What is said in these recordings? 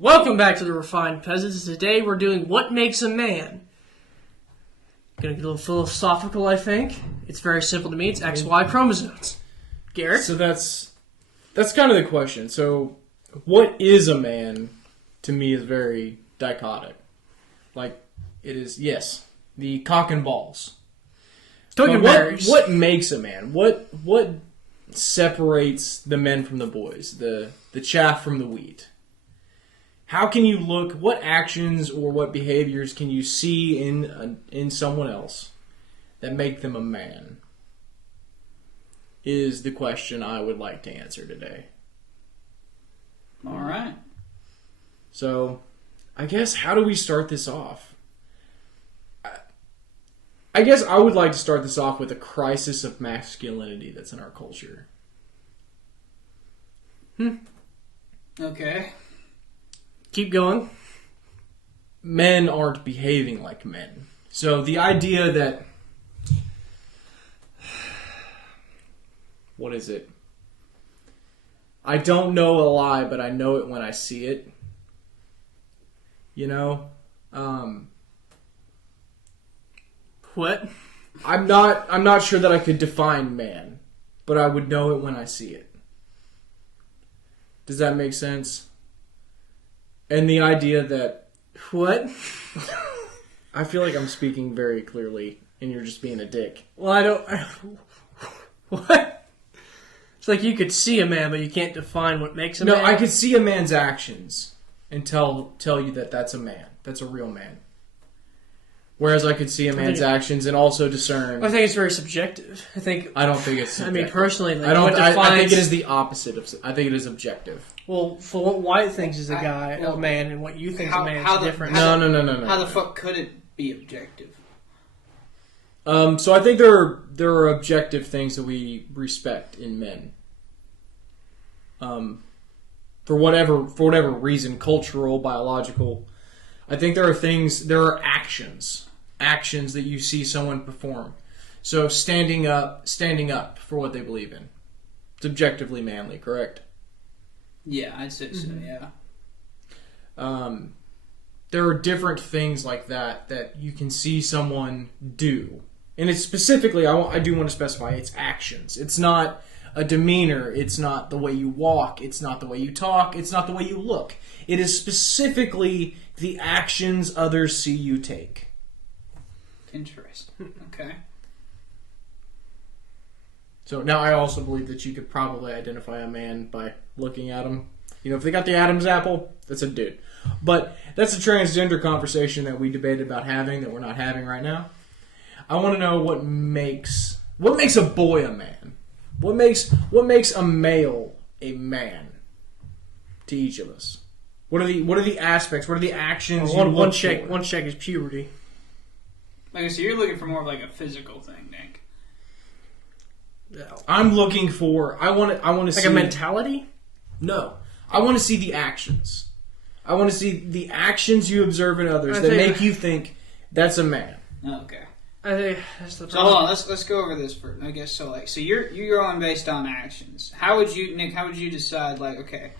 Welcome back to the Refined Peasants. Today we're doing What Makes a Man. Gonna get a little philosophical, I think. It's very simple to me. It's XY chromosomes. Garrett? So that's kind of the question. So what is a man, to me, is very dichotic. Like, it is, yes, the cock and balls. What makes a man? What separates the men from the boys? The chaff from the wheat? How can you look? What actions or what behaviors can you see in someone else that make them a man? Is the question I would like to answer today. All right. So, I guess how do we start this off? I guess I would like to start this off with a crisis of masculinity that's in our culture. Okay. Keep going. Men aren't behaving like men. So the idea that... What is it? I don't know a lie, but I know it when I see it. You know? What? I'm not sure that I could define man, but I would know it when I see it. Does that make sense? And the idea that... What? I feel like I'm speaking very clearly, and you're just being a dick. Well, I don't... What? It's like you could see a man, but you can't define what makes a man. No, I could see a man's actions and tell you that that's a man. That's a real man. Whereas I could see a man's actions and also discern... I think it's very subjective. I don't think it's subjective. I mean, personally, like, I think it is the opposite of... I think it is objective. Well, for what White thinks is a man, and what you think is a man is different. No. How the fuck could it be objective? So I think there are objective things that we respect in men. For whatever reason, cultural, biological, I think there are actions that you see someone perform. So standing up for what they believe in. It's objectively manly, correct? Yeah, I'd say so, yeah. There are different things like that you can see someone do. And it's specifically, I do want to specify, it's actions. It's not a demeanor. It's not the way you walk. It's not the way you talk. It's not the way you look. It is specifically the actions others see you take. Interesting. Okay. So now I also believe that you could probably identify a man by looking at him. You know, if they got the Adam's apple, that's a dude. But that's a transgender conversation that we debated about having that we're not having right now. I want to know what makes a boy a man. What makes a male a man to each of us? What are the aspects? What are the actions? One check is puberty. Like, so you're looking for more of like a physical thing, Nick. I'm looking for. I want to see like a mentality. No, I want to see the actions. I want to see the actions you observe in others that make you think that's a man. Okay. I think that's the problem. So hold on, let's go over this for, I guess. So like, so you're going based on actions. How would you decide, like, okay,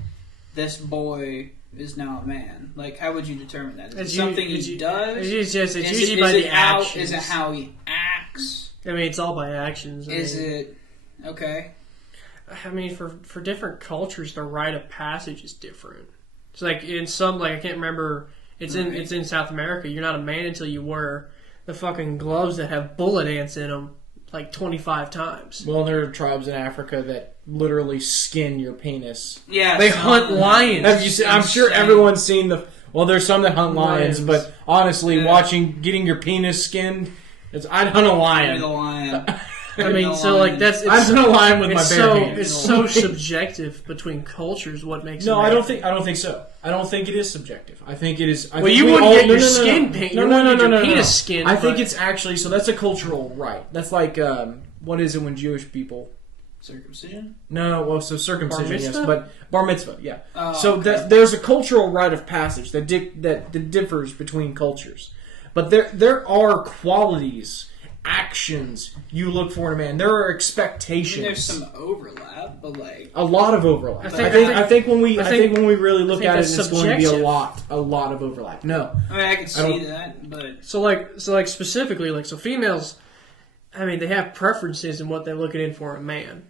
this boy is now a man? Like, how would you determine that? Is it something he does? It's usually by the actions. Is it how he acts? I mean, it's all by actions. Okay? I mean, for different cultures, the rite of passage is different. It's like in some, like, I can't remember. It's in South America. You're not a man until you wear the fucking gloves that have bullet ants in them like 25 times. Well, there are tribes in Africa that literally skin your penis. Yeah, they hunt lions. Have you seen, I'm sure everyone's seen the. Well, there's some that hunt lions, but honestly, getting your penis skinned, I'd hunt a lion. The lion. I mean, so like that's. I'd hunt a lion with my bare hands. It's so subjective between cultures. What makes no? I don't think so. I don't think it is subjective. I think it is. You wouldn't get your skin painted. No. Penis skin. I think it's actually so. That's a cultural right. That's like what is it when Jewish people circumcision? No. Well, so circumcision, yes, but bar mitzvah, yeah. Oh, so okay. There's a cultural rite of passage that differs between cultures, but there are qualities, actions you look for in a man. There are expectations. There's some overlap, but like a lot of overlap. I think when we really look at it, it's going to be a lot of overlap. No, I mean I can see that, but so specifically so females, I mean they have preferences in what they're looking in for a man.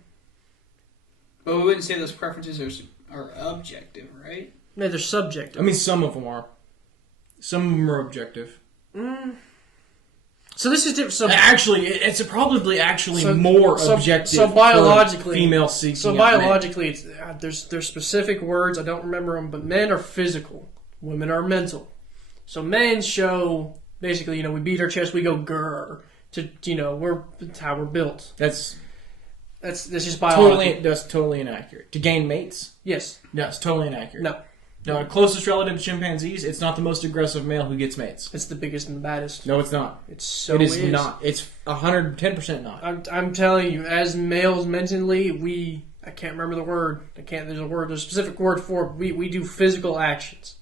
But we wouldn't say those preferences are objective, right? No, they're subjective. I mean, some of them are. Some of them are objective. So this is different. So actually, it's probably more objective. So biologically, for female seeking. So biologically, it's, there's specific words. I don't remember them, but men are physical, women are mental. So men show basically, we beat our chest, we go grr to that's how we're built. That's just biology. That's totally inaccurate. To gain mates? Yes. No, it's totally inaccurate. No. Our closest relative to chimpanzees, it's not the most aggressive male who gets mates. It's the biggest and the baddest. No, it's not. It is not. It's 110% not. I'm telling you, as males mentally, I can't remember the word. There's a specific word for it. We do physical actions.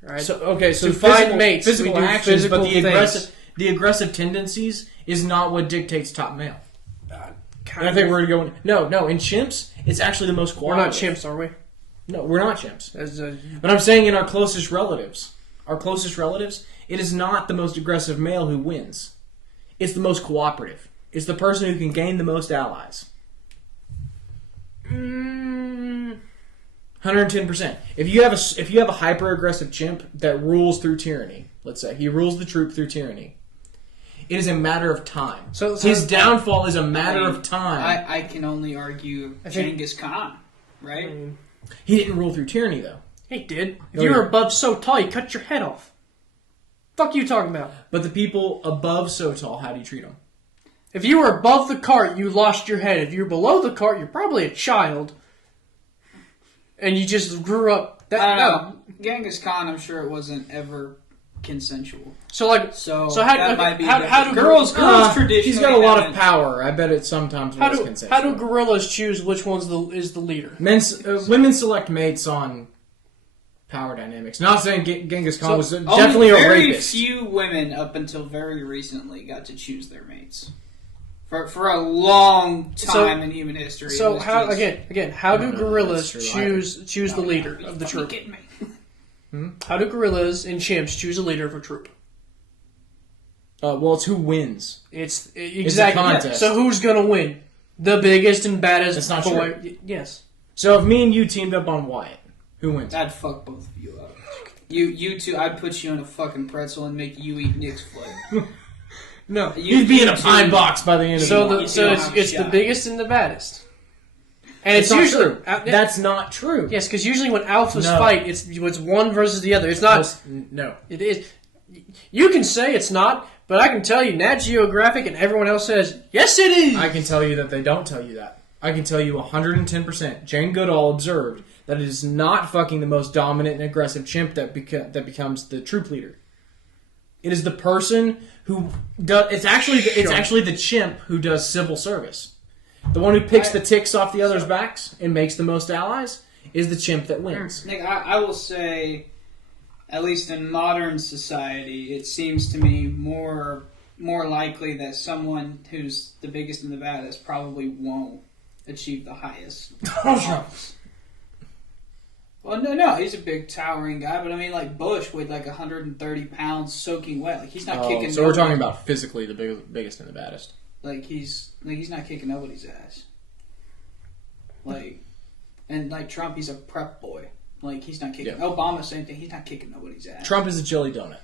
Right? So to find mates, physical we do actions, physical but the aggressive tendencies is not what dictates top male. I think we're going. No. In chimps, it's actually the most cooperative. We're not chimps, are we? No, we're not chimps. But I'm saying in our closest relatives, it is not the most aggressive male who wins. It's the most cooperative. It's the person who can gain the most allies. 110%. If you have a hyper aggressive chimp that rules through tyranny, let's say he rules the troop through tyranny, it is a matter of time. So his downfall is a matter of time. I can only argue Genghis Khan, right? He didn't rule through tyranny, though. He did. If you were above so tall, you cut your head off. Fuck you talking about? But the people above so tall, how do you treat them? If you were above the cart, you lost your head. If you're below the cart, you're probably a child. And you just grew up. I don't know. Genghis Khan, I'm sure it wasn't ever consensual. So how do girls traditionally? He's got a lot of power. I bet it sometimes was consensual. How do gorillas choose which one's is the leader? Women select mates on power dynamics. Not saying Genghis Khan was definitely a rapist. Very few women up until very recently got to choose their mates. For a long time in human history. So how do gorillas choose the leader of the troop? How do gorillas and chimps choose a leader of a troop? Well, it's who wins. It's exactly. Contest. So who's gonna win? The biggest and baddest That's not boy. True. Yes. So if me and you teamed up on Wyatt, who wins? I'd fuck both of you up. You two, I'd put you in a fucking pretzel and make you eat Nick's foot. No, you'd be in a pine box by the end of the day. So it's the biggest and the baddest. And it's usually true. That's not true. Yes, because usually when alphas fight, it's one versus the other. It's not. No, it is. You can say it's not, but I can tell you, Nat Geographic and everyone else says yes, it is. I can tell you that they don't tell you that. I can tell you 110%. Jane Goodall observed that it is not fucking the most dominant and aggressive chimp that becomes the troop leader. It is the person who does. It's actually the chimp who does civil service. The one who picks the ticks off the other's backs and makes the most allies is the chimp that wins. Nick, I will say, at least in modern society, it seems to me more likely that someone who's the biggest and the baddest probably won't achieve the highest. Well, no, he's a big towering guy, but I mean, like Bush weighed like 130 pounds, soaking wet. Like he's not kicking. So we're talking about physically the biggest and the baddest. Like he's not kicking nobody's ass. And Trump, he's a prep boy. Like he's not kicking. Obama, same thing. He's not kicking nobody's ass. Trump is a jelly donut.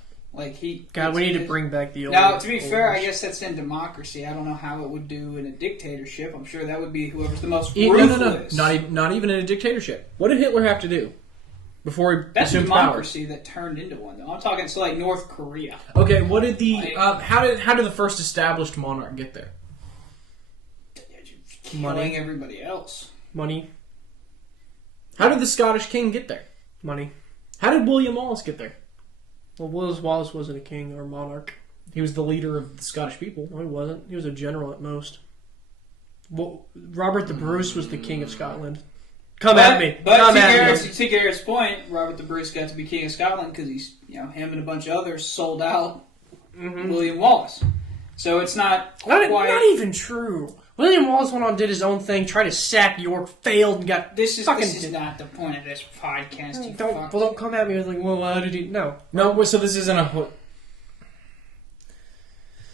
God, we need to bring back the old. Now, to be fair, I guess that's in democracy. I don't know how it would do in a dictatorship. I'm sure that would be whoever's the most ruthless. No. Not even in a dictatorship. What did Hitler have to do before he assumed power? That's democracy that turned into one. Though I'm talking like North Korea. Okay, what did the how did the first established monarch get there? Killing everybody else. Money. How did the Scottish king get there? Money. How did William Wallace get there? Well, Wallace wasn't a king or monarch. He was the leader of the Scottish people. No, he wasn't. He was a general at most. Well, Robert the Bruce was the king of Scotland. Come at me. But to Garrett's point, Robert the Bruce got to be king of Scotland because he's, him and a bunch of others sold out William Wallace. So it's not Not, quite... not even true. William Wallace went on and did his own thing, tried to sack York, failed, and got This is fucking... not the point of this podcast, you Don't, fuck. well, don't come at me with like, well, how did he... No. No, so this isn't a...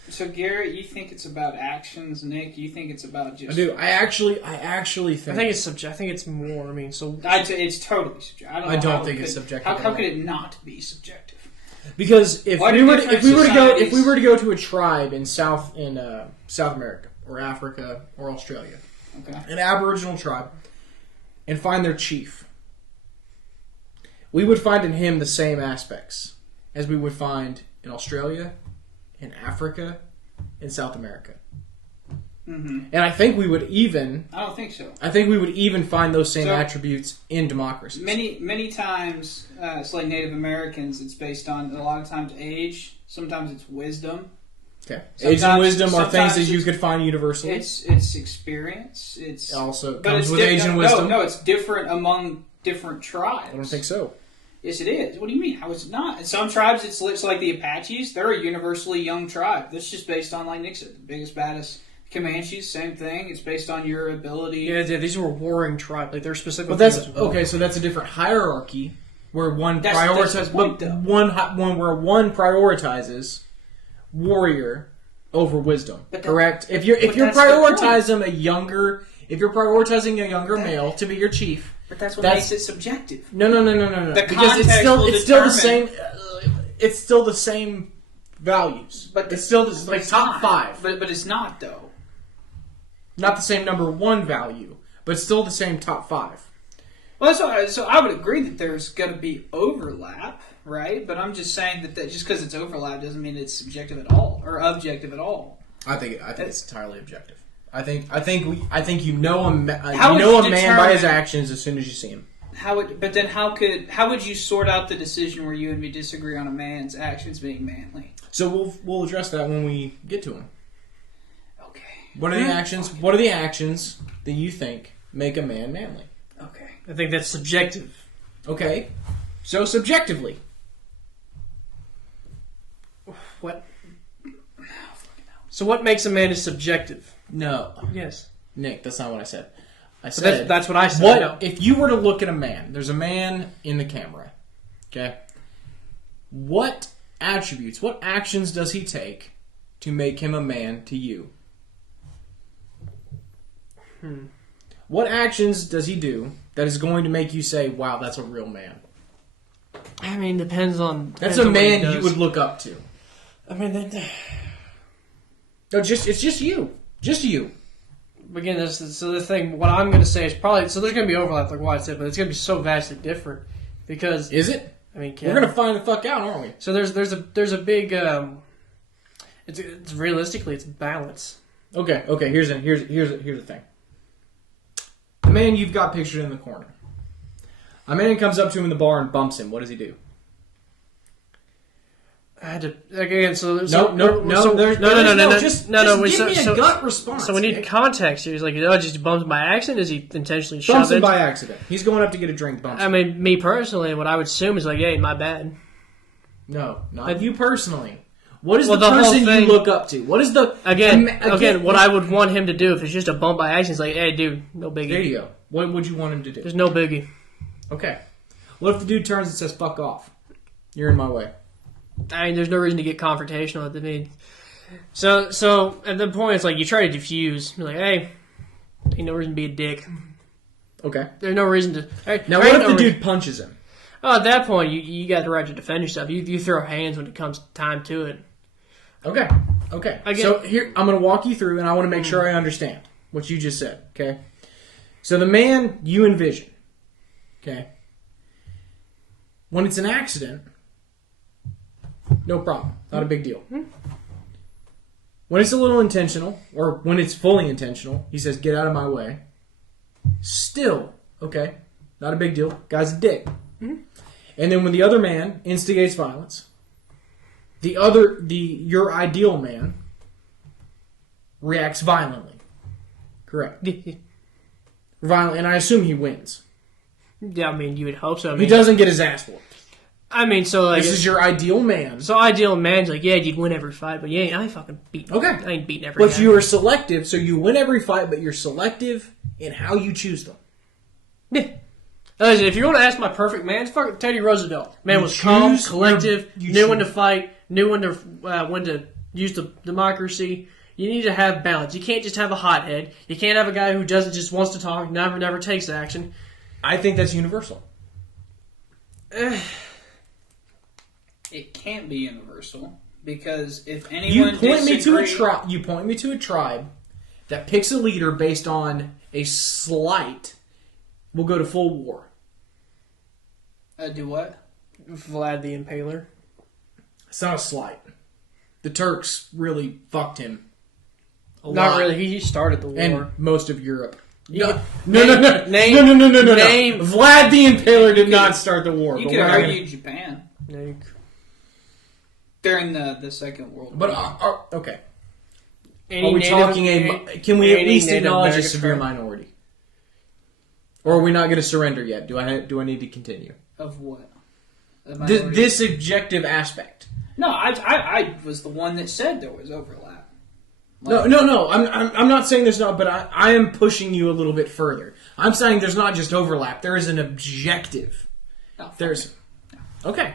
So Garrett, you think it's about actions? Nick, you think it's about just... I actually think... I think it's I think it's more. I mean, so... It's totally subjective. I don't think it's subjective. How could it not be subjective? Because if Why we do were different to go to a tribe in South America or Africa or Australia, Okay. an Aboriginal tribe, and find their chief, we would find in him the same aspects as we would find in Australia, in Africa, in South America. Mm-hmm. And I think we would even... I don't think so. I think we would even find those same attributes in democracies. Many times, it's like Native Americans, it's based on, a lot of times, age. Sometimes it's wisdom. Okay. Age and wisdom are things that you could find universally. It's experience. It's also comes with age and wisdom. No, it's different among different tribes. I don't think so. Yes, it is. What do you mean? How is it not? In some tribes, it's like the Apaches. They're a universally young tribe. That's just based on, like Nick said, the biggest, baddest. Comanches, same thing. It's based on your ability. Yeah, these were warring tribes. Like they're specific. But that's okay. So that's a different hierarchy where one prioritizes, where one prioritizes warrior over wisdom. Correct. If you're prioritizing a younger male to be your chief, but that's what makes it subjective. No. Because it's still the same. It's still the same values. But it's still like top 5. But it's not though. Not the same number 1 value, but still the same top 5. Well, so I would agree that there's going to be overlap, right? But I'm just saying that just because it's overlap doesn't mean it's subjective at all or objective at all. I think it's entirely objective. I think you know a man by his actions as soon as you see him. How would you sort out the decision where you and me disagree on a man's actions being manly? So we'll address that when we get to him. Okay. What are the actions? What are the actions that you think make a man manly? Okay. I think that's subjective. Okay. So subjectively, what? So what makes a man is subjective? No. Yes. Nick, that's not what I said. I said that's what I said. If you were to look at a man? There's a man in the camera. Okay. What attributes, what actions does he take to make him a man to you? What actions does he do that is going to make you say, "Wow, that's a real man"? I mean, depends on. That's a man you would look up to. I mean, no, it's just you, Again, so the thing. What I'm going to say is probably so. There's going to be overlap, like what I said, but it's going to be so vastly different because is it? I mean, we're going to find the fuck out, aren't we? So there's a big. It's realistically it's balance. Okay. Here's the thing. The man you've got pictured in the corner. A man comes up to him in the bar and bumps him. What does he do? I had to again. So no. Just give me a gut response. So we need context here. He's like, just bumps by accident. Does he intentionally shove bumps him it? by accident? He's going up to get a drink. Bumps. I mean, me personally, what I would assume is like, hey, my bad. No, not you personally. What is the whole person thing, you look up to? What is the again? What I would want him to do if it's just a bump by accident is like, hey, dude, no biggie. There you go. What would you want him to do? There's no biggie. Okay. What if the dude turns and says, "Fuck off"? You're in my way. I mean, there's no reason to get confrontational at the mean. So at the point, it's like you try to diffuse. You're like, hey, ain't no reason to be a dick. Okay. There's no reason to. Now, what if the dude punches him? Oh, at that point, you got the right to defend yourself. You throw hands when it comes time to it. Okay. So here, I'm going to walk you through, and I want to make sure I understand what you just said. Okay. So the man you envision. Okay. When it's an accident, no problem. Not a big deal. When it's a little intentional, or when it's fully intentional, he says, "Get out of my way." Still, okay, not a big deal. Guy's a dick. And then when the other man instigates violence, your ideal man reacts violently. Correct. Violent, and I assume he wins. Yeah, I mean, you would hope so. He doesn't get his ass whooped. I mean, so like This is your ideal man. So ideal man's like, yeah, you'd win every fight, but yeah, I ain't fucking beating. Okay. I ain't beating every. But you are selective, so you win every fight, but you're selective in how you choose them. Yeah. Listen, if you want to ask my perfect man, it's fucking Teddy Roosevelt. Man was calm, collective, knew when to fight, knew when to use the democracy. You need to have balance. You can't just have a hothead. You can't have a guy who just wants to talk, never takes action. I think that's universal. It can't be universal because if anyone you point me to a tribe that picks a leader based on a slight, will go to full war. Do what? Vlad the Impaler. It's not a slight. The Turks really fucked him. Not really. He started the war. And most of Europe. No. No. Vlad the Impaler did not start the war. You could argue Japan during the Second World War. But okay. Are we talking can we at least acknowledge a severe minority? Or are we not going to surrender yet? Do I need to continue? Of what? This objective aspect. No, I was the one that said there was overlap. No. I'm not saying there's not, but I am pushing you a little bit further. I'm saying there's not just overlap. There is an objective. Okay.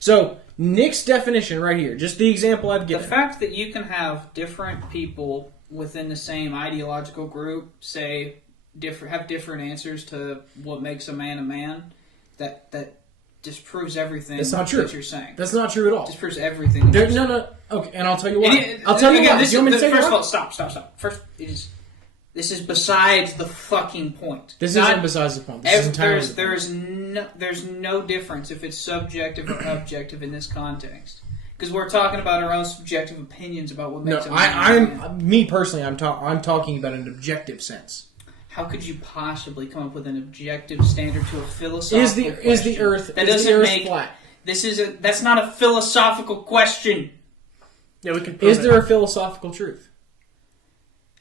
So Nick's definition right here, just the example I've given. The fact that you can have different people within the same ideological group have different answers to what makes a man, that just proves everything. That's not true. That you're saying. That's not true at all. Just proves everything. No. Okay, and I'll tell you why. I'll tell you why. First of all, stop. First, this is besides the fucking point. This isn't besides the point. This is entirely there's no difference if it's subjective or objective in this context. Because we're talking about our own subjective opinions about what makes a man. Me personally, I'm talking about an objective sense. How could you possibly come up with an objective standard to a philosophical question? Is the Earth flat? That's not a philosophical question. Yeah, we can. Is there a philosophical truth?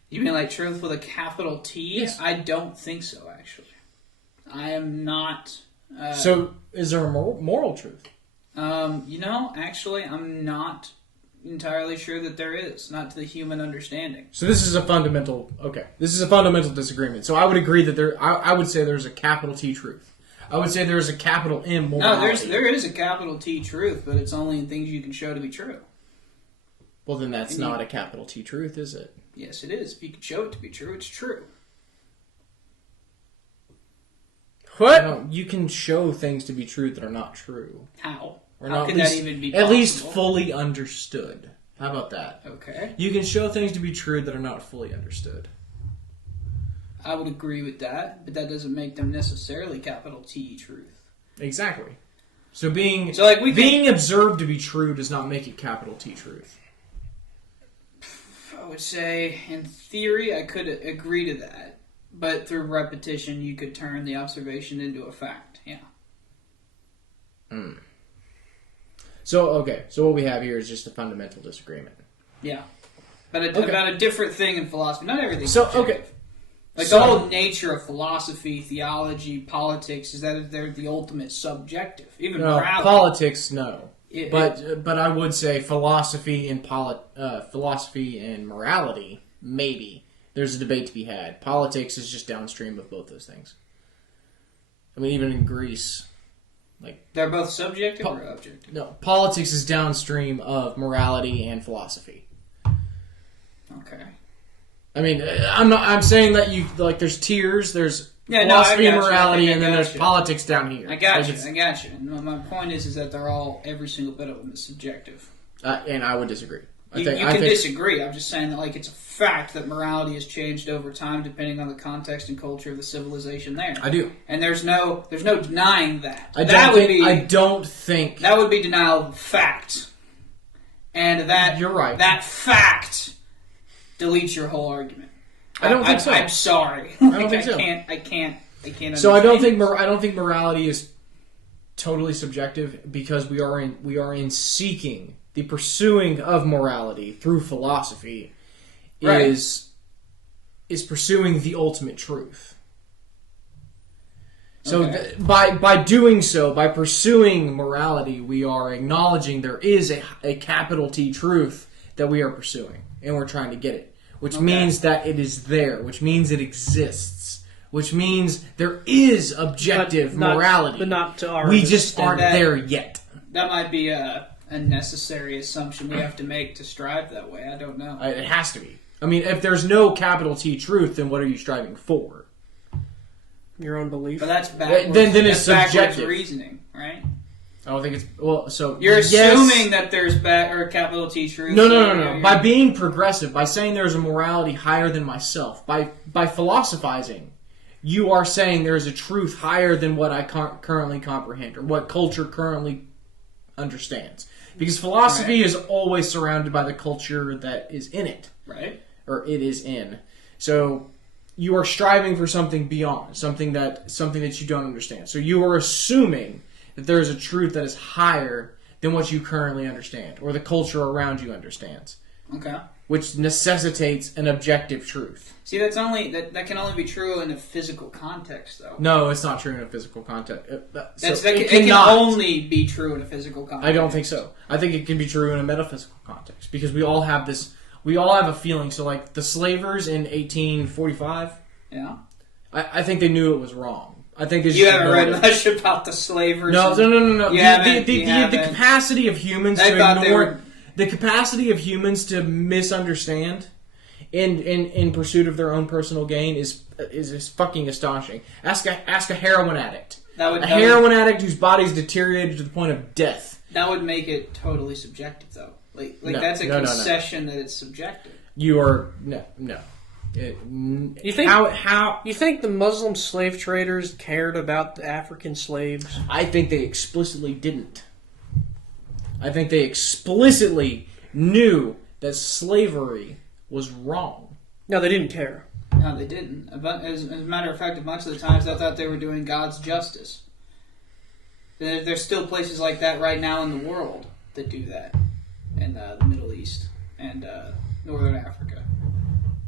You mean like truth with a capital T? Yes. I don't think so. Actually, I am not. So, is there a moral truth? Actually, I'm not entirely sure that there is, not to the human understanding. So this is a fundamental disagreement. So I would agree that I would say there's a capital T truth. I would say there's a capital M morality. No, there is a capital T truth, but it's only in things you can show to be true. Well, then that's not a capital T truth, is it? Yes, it is. If you can show it to be true, it's true. What? No, you can show things to be true that are not true. How? How could that even be possible? At least fully understood. How about that? Okay. You can show things to be true that are not fully understood. I would agree with that, but that doesn't make them necessarily capital T truth. Exactly. So being observed to be true does not make it capital T truth. I would say, in theory, I could agree to that, but through repetition, you could turn the observation into a fact. Yeah. So what we have here is just a fundamental disagreement. Yeah. About a different thing in philosophy. Not everything. Like the whole nature of philosophy, theology, politics is that they're the ultimate subjective. Even morality. Politics, no. But I would say philosophy and morality, maybe. There's a debate to be had. Politics is just downstream of both those things. I mean, even in Greece, they're both subjective or objective? No, politics is downstream of morality and philosophy. Okay. I mean, I'm saying that there's tiers, there's philosophy, morality, and then there's politics down here. I got you. And my point is that they're all, every single bit of them is subjective. And I would disagree. You can disagree. I'm just saying that it's a fact that morality has changed over time depending on the context and culture of the civilization there. I do. And there's no denying that. I don't think that would be denial of fact. And that you're right. That fact deletes your whole argument. I don't think so. I'm sorry. I don't think so. I can't So I don't think morality is totally subjective because we are in seeking. The pursuing of morality through philosophy is pursuing the ultimate truth. So Okay. by doing so, by pursuing morality, we are acknowledging there is a capital T truth that we are pursuing, and we're trying to get it. Which means that it is there, which means it exists, which means there is objective morality. But not to our we just extent. aren't there yet. That might be a necessary assumption we have to make to strive that way. I don't know. It has to be. I mean, if there's no capital T truth, then what are you striving for? Your own belief. But that's backwards. Then it's that's backwards subjective. reasoning, right? I don't think it's so. You're yes, assuming that there's capital T truth. No. By being progressive, by saying there's a morality higher than myself, by philosophizing, you are saying there is a truth higher than what I currently comprehend or what culture currently understands. Because philosophy is always surrounded by the culture that is in it, right? Or it is in. So you are striving for something beyond, something that you don't understand. So you are assuming that there is a truth that is higher than what you currently understand, or the culture around you understands. Okay. Which necessitates an objective truth. See, that can only be true in a physical context, though. No, it's not true in a physical context. It can only be true in a physical context. I don't think so. I think it can be true in a metaphysical context because we all have this. We all have a feeling. So, like the slavers in 1845. Yeah. I think they knew it was wrong. I think you haven't read much about the slavers. No. The capacity of humans to ignore the capacity of humans to misunderstand in pursuit of their own personal gain is fucking astonishing. Ask a heroin addict. Heroin addict whose body's deteriorated to the point of death. That would make it totally subjective, though. That's a concession that it's subjective. You are no. You think you think the Muslim slave traders cared about the African slaves? I think they explicitly didn't. I think they explicitly knew that slavery was wrong. No, they didn't care. No, they didn't. As a matter of fact, a bunch of the times I thought they were doing God's justice. There's still places like that right now in the world that do that. In the Middle East and Northern Africa.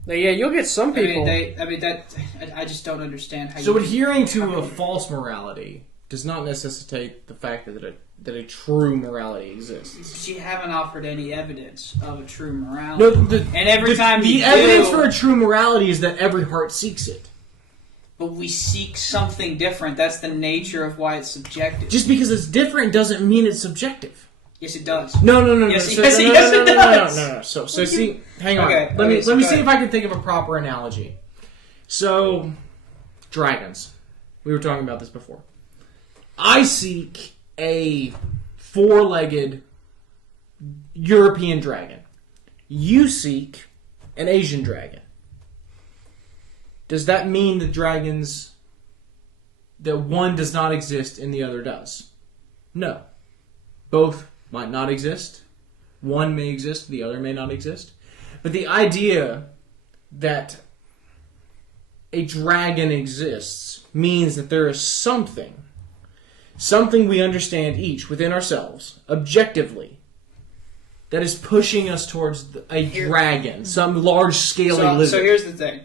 Yeah, you'll get some people. I just don't understand how. So adhering to a false morality does not necessitate the fact that a true morality exists. But you haven't offered any evidence of a true morality. No, and every time the evidence for a true morality is that every heart seeks it. But we seek something different. That's the nature of why it's subjective. Just because it's different doesn't mean it's subjective. Yes, it does. No. Yes, it does. No. So see, hang on. Okay, Let me see if I can think of a proper analogy. So, dragons. We were talking about this before. I seek a four-legged European dragon. You seek an Asian dragon. Does that mean that one does not exist and the other does? No. Both might not exist. One may exist, the other may not exist. But the idea that a dragon exists means that there is something we understand each within ourselves, objectively, that is pushing us towards a dragon, some large scaly lizard. So here's the thing.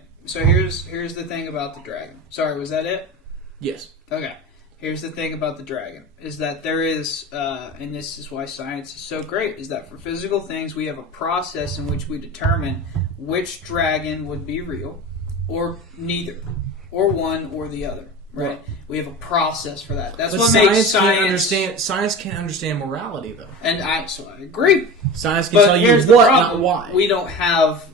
Here's the thing about the dragon. Sorry, was that it? Yes. Okay. Here's the thing about the dragon, is that there is, and this is why science is so great, is that for physical things we have a process in which we determine which dragon would be real, or neither, or one or the other, right? We have a process for that. That's what makes science... Science can't understand morality, though. And I agree. Science can tell you what, not why. We don't have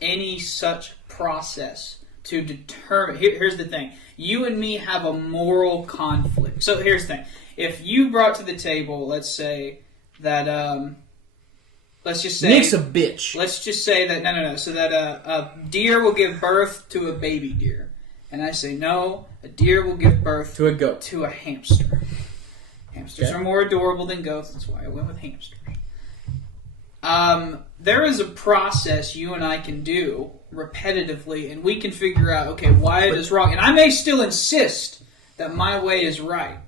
any such process to determine... Here's the thing. You and me have a moral conflict. So here's the thing. If you brought to the table, let's say that, let's just say... Nick's a bitch. Let's just say that, no. So that a deer will give birth to a baby deer. And I say, no, a deer will give birth... To a goat. To a hamster. Hamsters are more adorable than goats. That's why I went with hamsters. There is a process you and I can do repetitively, and we can figure out, okay, why it is wrong. And I may still insist that my way is right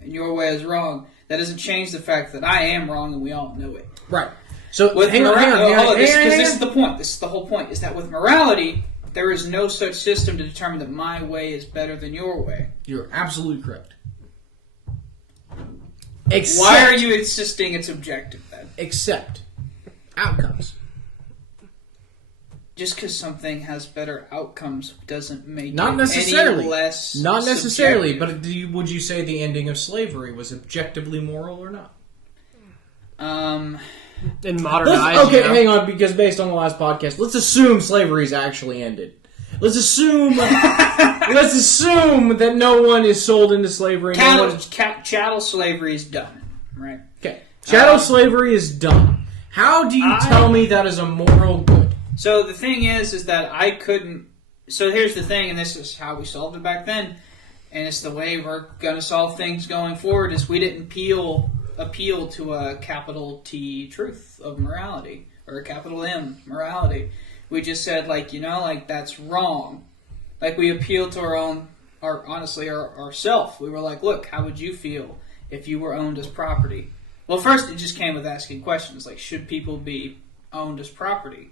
and your way is wrong. That doesn't change the fact that I am wrong and we all know it. Right. So This is the point. This is the whole point. Is that with morality, There is no such system to determine that my way is better than your way. You're absolutely correct. Why are you insisting it's objective then? Except outcomes. Just because something has better outcomes doesn't make Not it necessarily. any less Not necessarily, subjective. but would you say the ending of slavery was objectively moral or not? In modern eyes, okay, hang on, because based on the last podcast, let's assume slavery's actually ended. Let's assume that no one is sold into slavery. Chattel slavery is done, right? Okay, chattel slavery is done. How do you tell me that is a moral good? So the thing is that I couldn't. So here's the thing, and this is how we solved it back then, and it's the way we're going to solve things going forward. Is we didn't appeal to a capital T truth of morality or a capital M morality. We just said, that's wrong. Like, we appealed to ourself. We were like, look, how would you feel if you were owned as property? Well, first it just came with asking questions, like, should people be owned as property?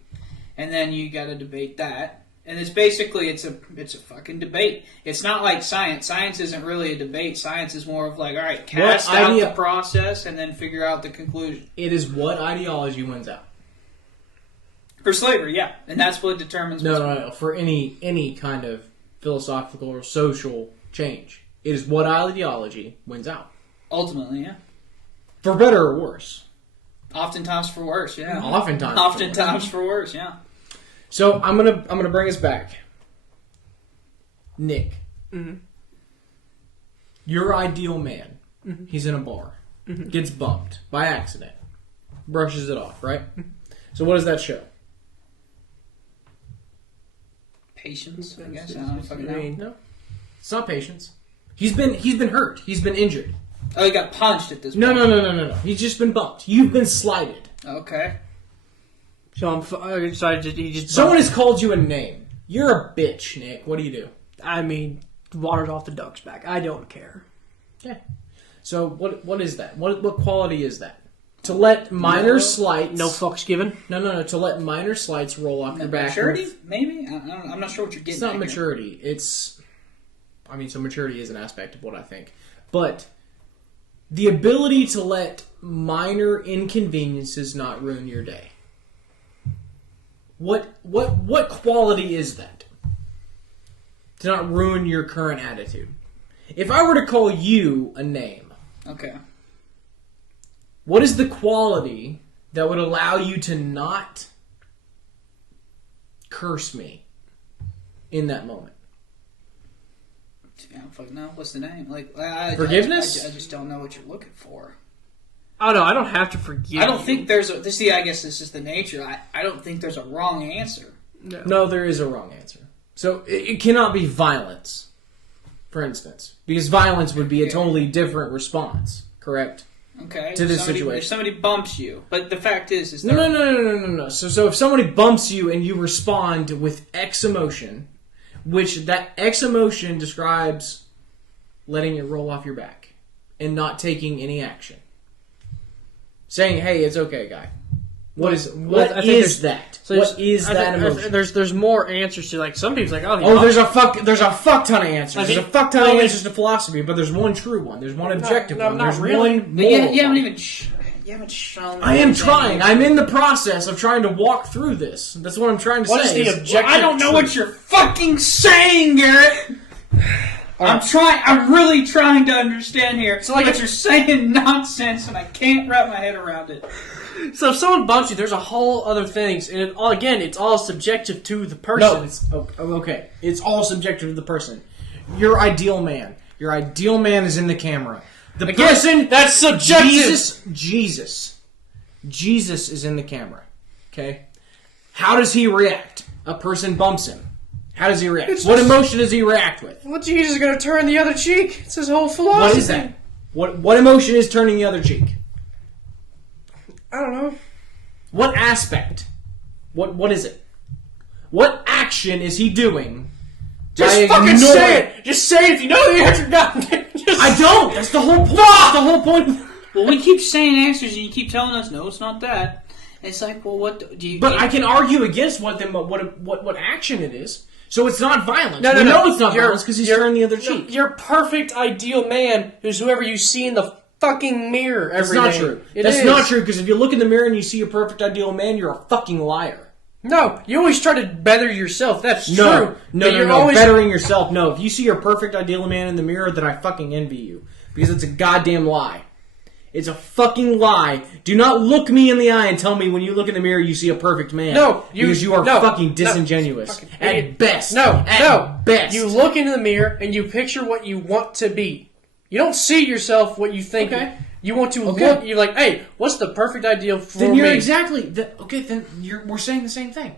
And then you got to debate that. And it's basically, it's a fucking debate. It's not like science. Science isn't really a debate. Science is more of like, all right, cast out the process and then figure out the conclusion. It is what ideology wins out. For slavery, yeah. And that's what determines... No. For any kind of philosophical or social change. It is what ideology wins out. Ultimately, yeah. For better or worse. Oftentimes for worse, yeah. Oftentimes for worse, yeah. So I'm gonna bring us back. Nick. Mm-hmm. Your ideal man. Mm-hmm. He's in a bar. Mm-hmm. Gets bumped by accident. Brushes it off, right? So what does that show? Patience, I guess. I don't fucking know. No. It's not patience. He's been hurt. He's been injured. Oh, he got punched at this point. No. He's just been bumped. You've been slighted. Okay. So he just. Someone has called you a name. You're a bitch, Nick. What do you do? I mean, water's off the duck's back. I don't care. Yeah. So what is that? What quality is that? To let minor slights... No fucks given? No. To let minor slights roll off your back. Maturity? Maybe? I'm not sure what you're getting It's not at maturity. Here. It's... so maturity is an aspect of what I think. But the ability to let minor inconveniences not ruin your day. What quality is that? To not ruin your current attitude. If I were to call you a name... Okay. What is the quality that would allow you to not curse me in that moment? I don't fucking know. What's the name? Forgiveness? I just don't know what you're looking for. Oh no, I don't have to forgive. I don't think there's a... See, I guess this is the nature. I don't think there's a wrong answer. No, there is a wrong answer. So it cannot be violence, for instance. Because violence would be a totally different response, correct? Okay. To this situation. If somebody bumps you, but the fact is No. So if somebody bumps you and you respond with X emotion, which that X emotion describes letting it roll off your back and not taking any action, saying, "Hey, it's okay, guy." What is that? So what is that emotion? There's more answers to, like, some people's like, there's a fuck ton of answers. There's a fuck ton of answers to philosophy, but there's one true one. There's one objective one. There's really. one moral you one. haven't shown. I am trying. I'm in the process of trying to walk through this. That's what I'm trying to say. What is the objective? I don't know what you're fucking saying, Garrett. I'm really trying to understand here. But you're saying nonsense, and I can't wrap my head around it. So if someone bumps you, there's a whole other things, and it's all subjective to the person. No, okay. It's all subjective to the person. Your ideal man is in the camera. The person that's subjective. Jesus is in the camera. Okay, how does he react? A person bumps him. How does he react? What emotion does he react with? Well, Jesus is going to turn the other cheek. It's his whole philosophy. What is that? What emotion is turning the other cheek? I don't know. What aspect? What is it? What action is he doing? Just fucking say it! Just say it if you know the answer. I don't! That's the whole point! That's the whole point! Well, we keep saying answers and you keep telling us, no, it's not that. It's like, well, what do you... But I can argue against what action it is. So it's not violence. No, we know it's not violence because he's turned the other cheek. Your perfect ideal man is whoever you see in the fucking mirror every day. That's not true. That's not true because if you look in the mirror and you see your perfect ideal man, you're a fucking liar. No, you always try to better yourself. That's true. No. Always... Bettering yourself. No, if you see your perfect ideal man in the mirror, then I fucking envy you because it's a goddamn lie. It's a fucking lie. Do not look me in the eye and tell me when you look in the mirror you see a perfect man. No, because you are fucking disingenuous. At best. At best. You look into the mirror and you picture what you want to be. You don't see yourself what you think. Okay. You want to look. You're like, hey, what's the perfect ideal for me? Then you're exactly. We're saying the same thing.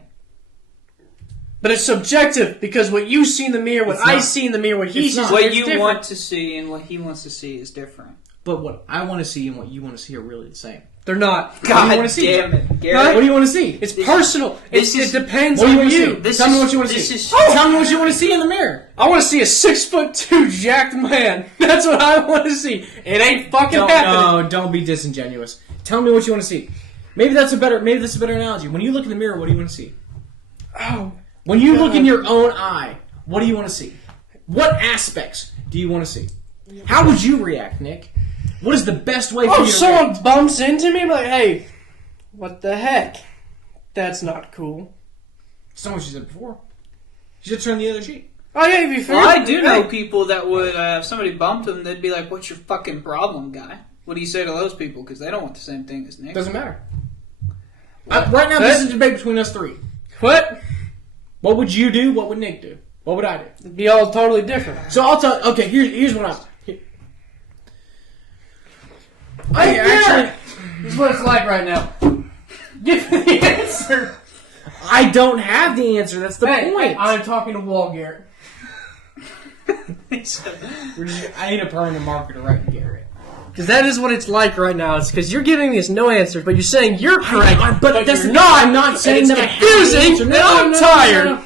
But it's subjective because what you see in the mirror, what I see in the mirror, what he sees, what you want to see and what he wants to see is different. But what I want to see and what you want to see are really the same. They're not. God damn it, Garrett. What do you want to see? It's personal. It depends on you. Tell me what you want to see. Tell me what you want to see in the mirror. I want to see a 6'2" jacked man. That's what I want to see. It ain't fucking happening. No, don't be disingenuous. Tell me what you want to see. Maybe that's a better analogy. When you look in the mirror, what do you want to see? When you look in your own eye, what do you want to see? What aspects do you want to see? How would you react, Nick? What is the best way for you to someone react? bumps into me, like, hey, what the heck? That's not cool. It's not what she said before. She should turn the other cheek. Oh, yeah, if you Well, I do know people that would, if somebody bumped them, they'd be like, what's your fucking problem, guy? What do you say to those people? Because they don't want the same thing as Nick. Doesn't matter. Right now, this is a debate between us three. What? What would you do? What would Nick do? What would I do? It'd be all totally different. So I'll tell. Okay, here's what I'm. This is what it's like right now. Give me the answer. I don't have the answer. That's the point. I'm talking to Wall Garrett. I need a permanent marker to write Garrett. Because that is what it's like right now. It's because you're giving us no answers, but you're saying you're correct. But that's not. I'm not saying that I have the answer. No, I'm tired.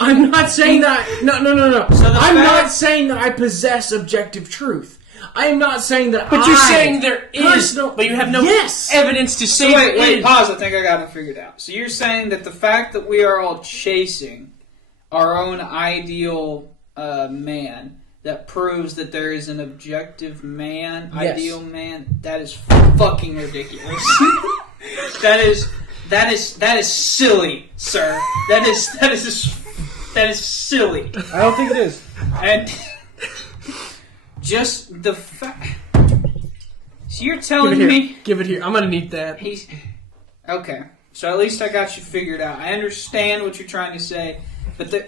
I'm not saying that. No. I'm not saying that I possess objective truth. I am not saying that. But you're saying there is, but you have no evidence to say. Wait, pause. I think I got it figured out. So you're saying that the fact that we are all chasing our own ideal man, that proves that there is an objective man, ideal man. That is fucking ridiculous. That is silly, sir. That is silly. I don't think it is. And just the fact. So you're telling me? Give it here. I'm gonna need that. Okay. So at least I got you figured out. I understand what you're trying to say, but the.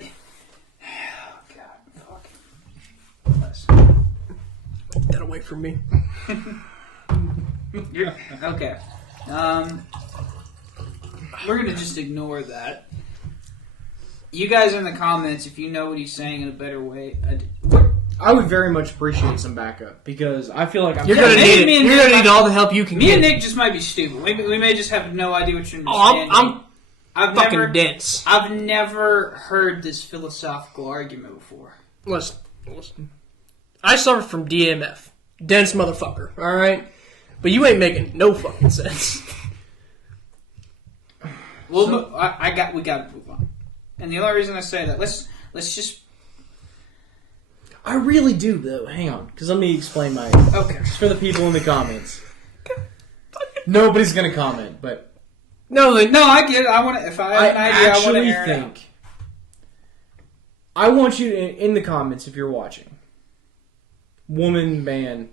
Get that away from me. Okay. We're gonna just ignore that. You guys in the comments, if you know what he's saying in a better way, I would very much appreciate some backup because I feel like you're gonna need it. You're gonna need all the help you can get. Me and Nick just might be stupid. We may just have no idea what you're understanding. I'm fucking dense. I've never heard this philosophical argument before. Listen. I suffer from DMF. Dense motherfucker, alright? But you ain't making no fucking sense. Well, we gotta move on. And the only reason I say that, let's just... I really do, though. Hang on, because let me explain my... Okay. Just for the people in the comments. Nobody's gonna comment, but... No, I get it. I want to... If I have an idea, I want to hear it. I want you to, in the comments, if you're watching, woman, man,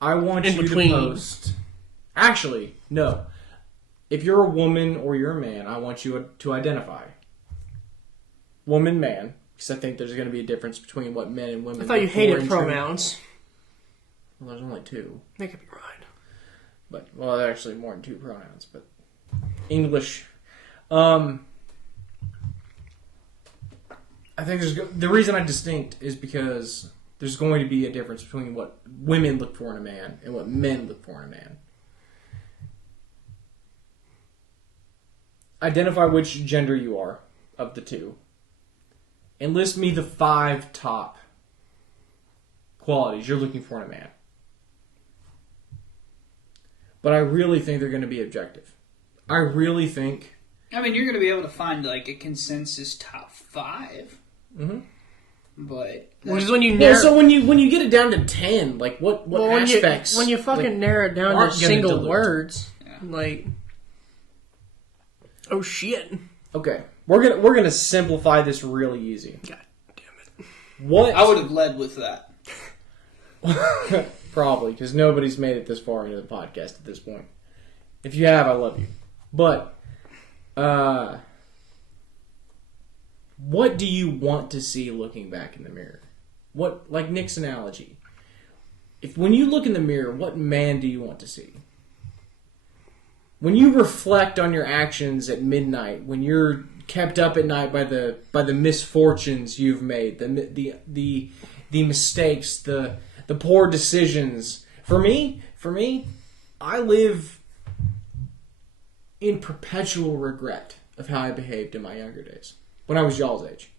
I want you to post... Actually, no. If you're a woman or you're a man, I want you to identify. Woman, man. Because I think there's going to be a difference between what men and women... I thought you hated pronouns. Well, there's only two. They could be right. But, well, there's actually more than two pronouns, but... English. I think the reason I distinct is because there's going to be a difference between what women look for in a man and what men look for in a man. Identify which gender you are of the two. And list me the 5 top qualities you're looking for in a man. But I really think they're going to be objective. I really think I mean, you're going to be able to find like a consensus top 5. Mm-hmm. But which is when you narrow. So when you get it down to 10, like what aspects? When you fucking like, narrow it down to single dilute? words, like, oh shit. Okay, we're gonna simplify this really easy. God damn it. What I would have led with that. Probably because nobody's made it this far into the podcast at this point. If you have, I love you. But what do you want to see looking back in the mirror? What, like Nick's analogy? When you look in the mirror, what man do you want to see? When you reflect on your actions at midnight, when you're kept up at night by the misfortunes you've made, the mistakes, the poor decisions. For me, I live in perpetual regret of how I behaved in my younger days. When I was y'all's age.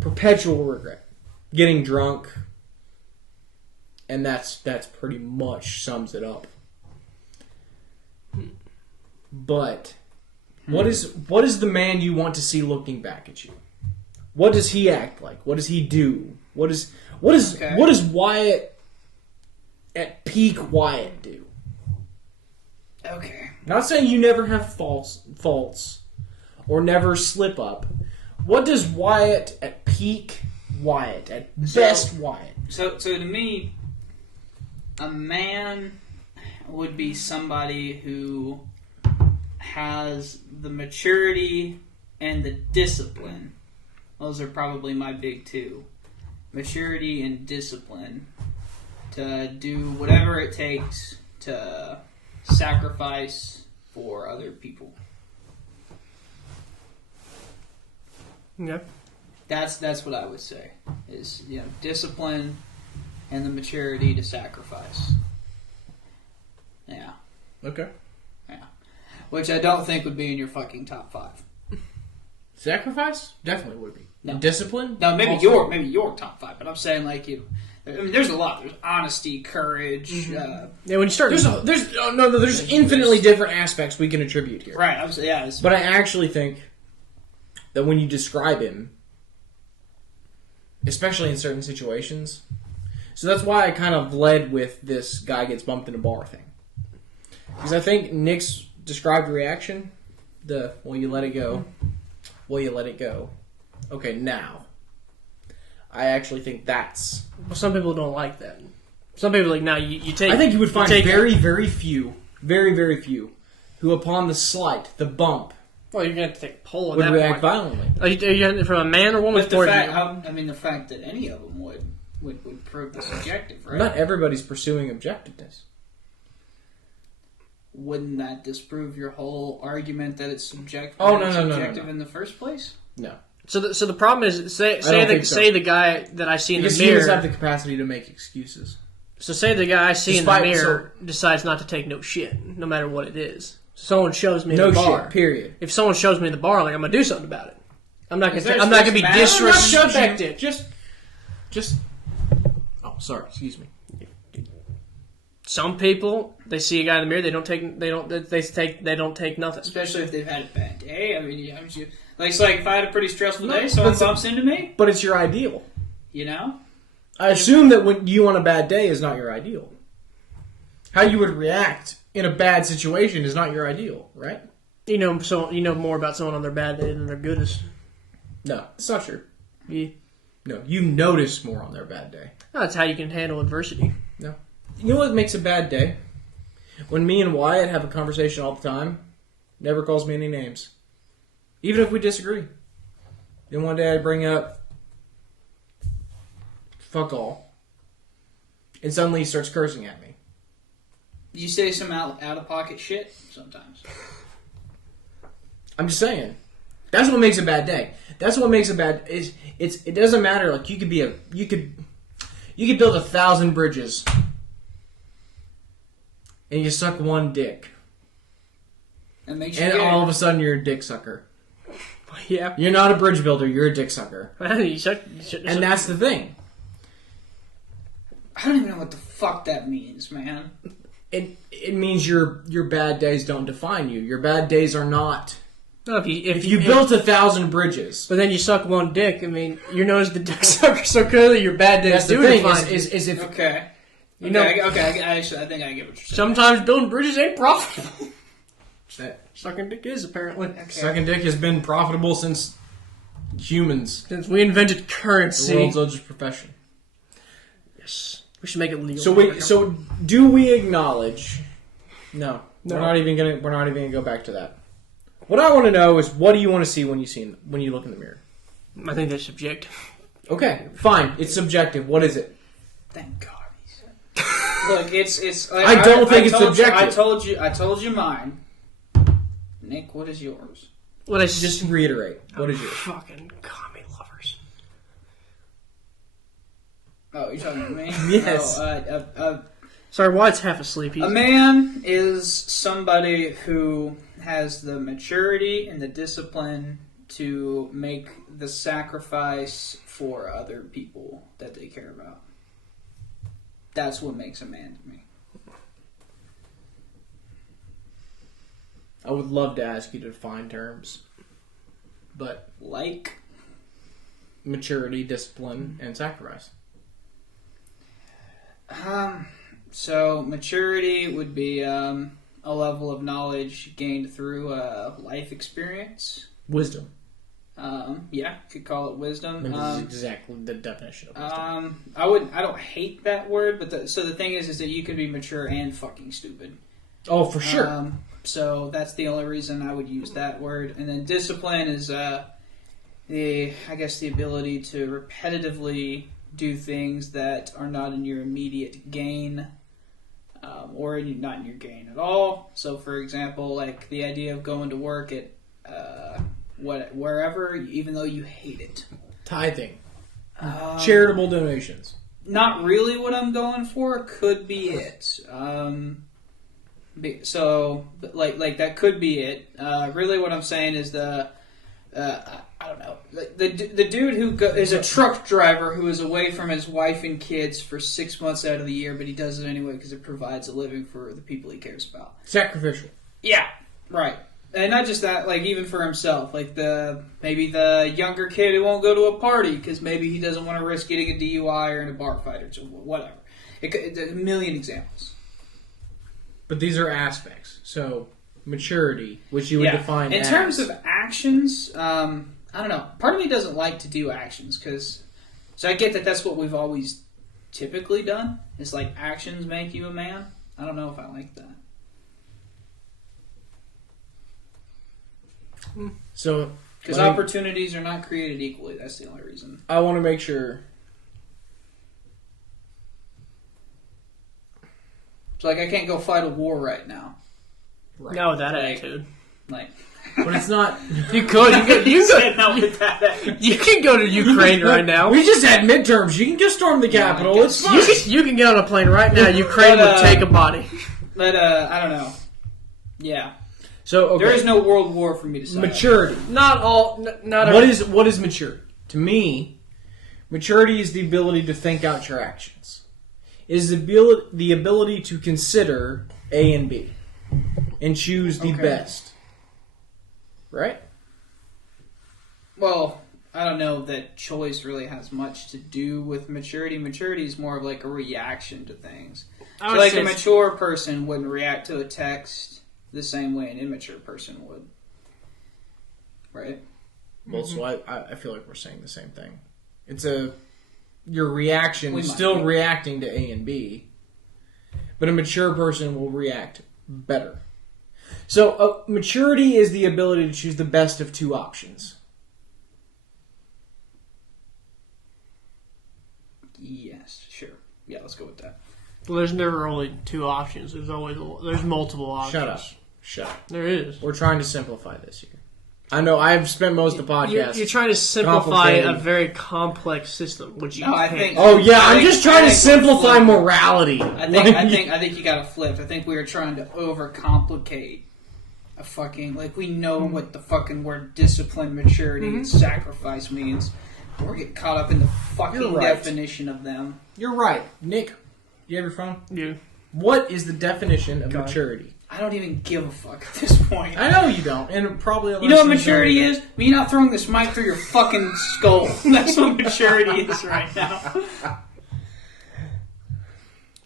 Perpetual regret. Getting drunk. And that's pretty much sums it up. But what is the man you want to see looking back at you? What does he act like? What does he do? What does Wyatt at peak Wyatt do? Okay. Not saying you never have faults or never slip up. What does Wyatt at peak Wyatt, at best Wyatt? So to me, a man would be somebody who has the maturity and the discipline. Those are probably my big two. Maturity and discipline to do whatever it takes to sacrifice for other people. Yeah. That's what I would say. Is, discipline and the maturity to sacrifice. Yeah. Okay. Yeah. Which I don't think would be in your fucking top 5. Sacrifice? Definitely would be. No. Discipline? No, maybe Also. your top 5, but I'm saying there's a lot. There's honesty, courage. Yeah, when you start, There's infinitely different aspects we can attribute here. Right. But I actually think that when you describe him, especially in certain situations, so that's why I kind of led with this guy gets bumped in a bar thing. Because I think Nick's described reaction, will you let it go? Will you let it go? Okay, now. I actually think that's... Well, some people don't like that. Some people are like, no, you take... I think you would find very, very few, who upon the slight, the bump, well, you're going to have to take a poll at would that react point. violently. Are you from a man or woman's But the point fact, of view? the fact that any of them would prove the subjective, right? Not everybody's pursuing objectiveness. Wouldn't that disprove your whole argument that it's subjective? Oh, no. In the first place. No. So the problem is, say the guy that I see in Because the mirror... he does have the capacity to make excuses. So say the guy I see in the mirror decides not to take no shit, no matter what it is. Someone shows me the bar. Shit, period. If someone shows me the bar, like, I'm going to do something about it. I'm not going to be disrespected. Just... Oh, sorry. Excuse me. Some people, they see a guy in the mirror, they don't take nothing. Especially if they've had a bad day. I mean, it's like if I had a pretty stressful day, someone bumps into me. But it's your ideal. I assume that when you on a bad day is not your ideal. How you would react in a bad situation is not your ideal, right? You know more about someone on their bad day than their goodest. No, it's not true. Yeah. No, you notice more on their bad day. No, that's how you can handle adversity. No. You know what makes a bad day? When me and Wyatt have a conversation all the time, never calls me any names. Even if we disagree. Then one day I bring up fuck all. And suddenly he starts cursing at me. You say some out of pocket shit sometimes. I'm just saying. That's what makes a bad day. That's what makes a bad... It doesn't matter. Like, you could build 1,000 bridges... and you suck one dick. And all of a sudden you're a dick sucker. Yeah. You're not a bridge builder, you're a dick sucker. And that's the thing. I don't even know what the fuck that means, man. It means your bad days don't define you. Your bad days are not No, if you built 1,000 bridges. But then you suck one dick. I mean, you're known as the dick sucker, so clearly your bad dick That's is the doing thing. fine. Is if Okay. You know, Actually, I think I get what you're saying. sometimes building bridges ain't profitable. that Sucking dick is, apparently. Okay. sucking dick has been profitable since humans, Since we invented the currency. world's largest profession. Yes. We should make it legal. So do we acknowledge? No, No. we're not even gonna go back to that. What I want to know is, what do you want to see when you look in the mirror? I think that's subjective. Okay, fine. It's subjective. What is it? Thank God. Look, it's. Like, I don't think it's subjective. I told you mine. Nick, what is yours? What I Just reiterate. What is yours? Fucking commie lovers. Oh, you're talking to me? Yes. Sorry, Wyatt's half asleep. A man is somebody who has the maturity and the discipline to make the sacrifice for other people that they care about. That's what makes a man to me. I would love to ask you to define terms, but Like, maturity, discipline, and sacrifice. so maturity would be a level of knowledge gained through life experience. Wisdom. Yeah, could call it wisdom. That's exactly the definition of wisdom. I don't hate that word, but the thing is that you can be mature and fucking stupid. Oh, for sure. So that's the only reason I would use that word. And then discipline is the ability to repetitively do things that are not in your immediate gain, or not in your gain at all. So, for example, like the idea of going to work at wherever, even though you hate it. Tithing. Charitable donations. Not really what I'm going for. Could be it. So, that could be it. Really, what I'm saying is I don't know. The dude who is a truck driver who is away from his wife and kids for 6 months out of the year, but he does it anyway because it provides a living for the people he cares about. Sacrificial. Yeah, right. And not just that, like even for himself, like maybe the younger kid who won't go to a party because maybe he doesn't want to risk getting a DUI or in a bar fight or whatever. A million examples. But these are aspects. So, maturity, which you would define in terms of actions, I don't know. Part of me doesn't like to do actions so I get that that's what we've always typically done. Is like actions make you a man. I don't know if I like that. So, because opportunities are not created equally. That's the only reason. I want to make sure. It's like I can't go fight a war right now. Right. No, with that attitude. Like, but it's not. You could. You could. no, with that attitude. You can go to Ukraine right now. We just had midterms. You can just storm the Capitol. It's fine. You can get on a plane right now. Ukraine would take a body. But I don't know. Yeah. So okay. There is no world war for me to say. Maturity. Not all. Not What is maturity? To me, maturity is the ability to think out your actions. It is the ability to consider A and B and choose the best. Right? Well, I don't know that choice really has much to do with maturity. Maturity is more of like a reaction to things. So like a mature person wouldn't react to a text the same way an immature person would. Right? Well, so I feel like we're saying the same thing. It's your reaction is still be reacting to A and B, but a mature person will react better. So maturity is the ability to choose the best of two options. Yes, sure. Yeah, let's go with that. Well, there's never only two options. There's multiple options. Shut up. There is. We're trying to simplify this here. I know I've spent most of the podcast. You're trying to simplify a very complex system, which you can't. I think. I'm just trying to simplify morality. I think you got it flipped. I think we were trying to overcomplicate a fucking we know what the fucking word discipline, maturity, and sacrifice means. We're getting caught up in the fucking definition of them. You're right, Nick. You have your phone? Yeah. What is the definition of maturity? I I don't even give a fuck at this point. I know you don't, and probably. You know what maturity is? Me not throwing this mic through your fucking skull. That's what maturity is right now.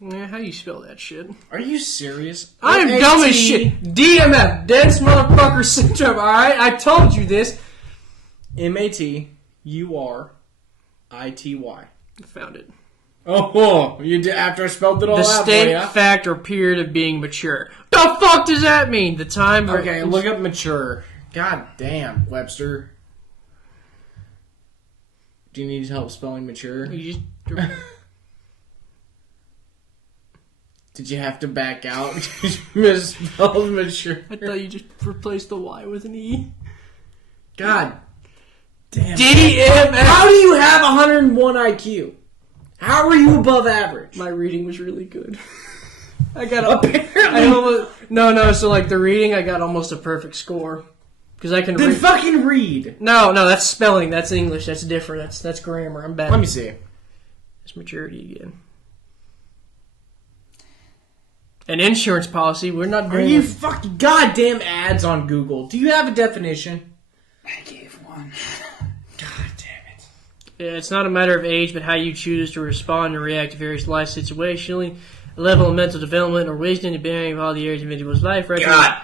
Yeah, how you spell that shit? Are you serious? I'm dumb as shit. DMF, dense motherfucker syndrome. All right, I told you this. MATURITY. Found it. Oh, you did after I spelled it all The out. state, fact, or period of being mature. The fuck does that mean? The time. Okay, look up mature. God damn, Webster. Do you need help spelling mature? You just. Did you have to back out? You misspelled mature. I thought you just replaced the Y with an E. God damn. DMF. How do you have 101 IQ? How are you above average? My reading was really good. I got no. So like the reading, I got almost a perfect score because I can. Then fucking read. No, that's spelling. That's English. That's different. That's grammar. I'm bad. Let me see. It's maturity again. An insurance policy. We're not doing. Are you fucking goddamn ads on Google? Do you have a definition? I gave one. God damn it. Yeah, it's not a matter of age, but how you choose to respond and react to various life situations. A level of mental development or wisdom, bearing of all the areas of an individual's life. God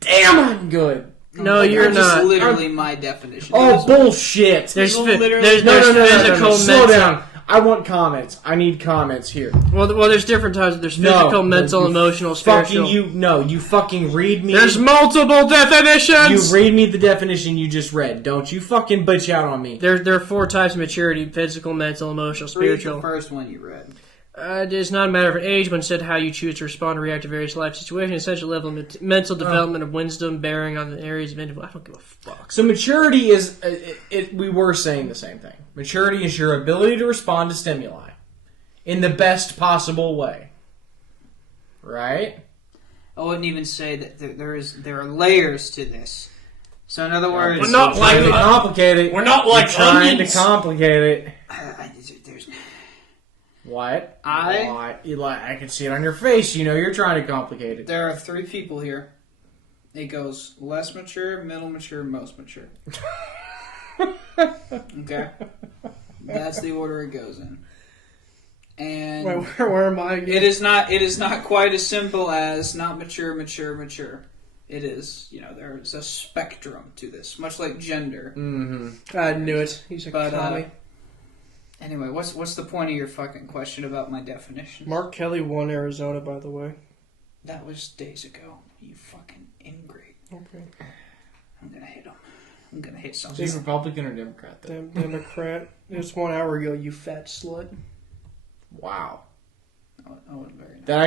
damn, I'm good. No, you're That's not. just literally my definition. Oh, bullshit. There's literally- physical, Slow mental. down. I want comments. I need comments here. Well, there's different types. There's physical, mental, you emotional, fucking spiritual. you fucking read me. There's multiple definitions. You read me the definition you just read. Don't you fucking bitch out on me. There are 4 types of maturity: physical, mental, emotional, Read spiritual. the first one you read. It's not a matter of age, but instead how you choose to respond and react to various life situations. Essential level of mental development of wisdom, bearing on the areas of individual. I don't give a fuck. So maturity is, we were saying the same thing. Maturity is your ability to respond to stimuli in the best possible way. Right? I wouldn't even say that there are layers to this. So in other words, We're not trying to complicate it. We're not like You're trying onions. to complicate it. there's What? I can see it on your face. You know you're trying to complicate it. there are 3 people here. It goes less mature, middle mature, most mature. Okay, that's the order it goes in. And Wait, where am I again? it is not quite as simple as not mature, mature, mature. It is, there's a spectrum to this, much like gender. Mm-hmm. I knew it. He's a commie. Anyway, what's the point of your fucking question about my definition? Mark Kelly won Arizona, by the way. That was days ago. You fucking ingrate. Okay. I'm gonna hit him. I'm gonna hit something. Is he Republican or Democrat, though? Damn Democrat. Just 1 hour ago, you fat slut. Wow. I wasn't very nice. That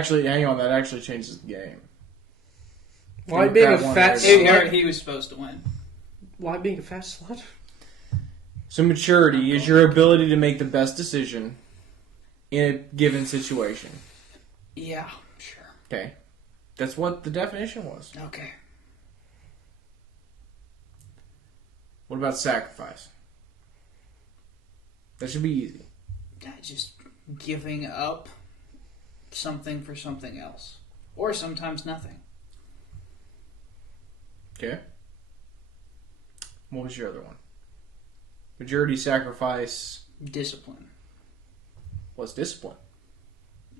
actually changes the game. Why being a fat slut? He was supposed to win. Why being a fat slut? So maturity is your ability to make the best decision in a given situation. Yeah, sure. Okay. That's what the definition was. Okay. What about sacrifice? That should be easy. Just giving up something for something else. Or sometimes nothing. Okay. What was your other one? Majority sacrifice. Discipline. What's discipline?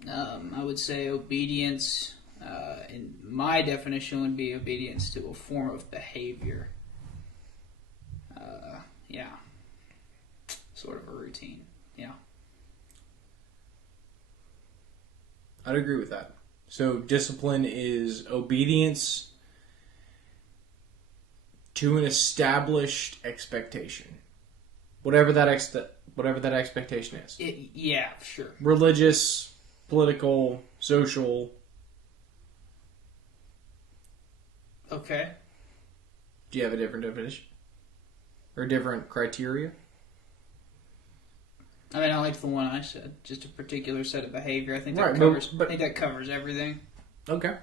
I would say obedience, in my definition, would be obedience to a form of behavior. Yeah. Sort of a routine. Yeah. I'd agree with that. So discipline is obedience to an established expectation. Whatever that expectation is. Yeah, sure. Religious, political, social. Okay. Do you have a different definition? Or different criteria? I mean, I liked the one I said. Just a particular set of behavior. I think Right, that covers. but- I think that covers everything. Okay.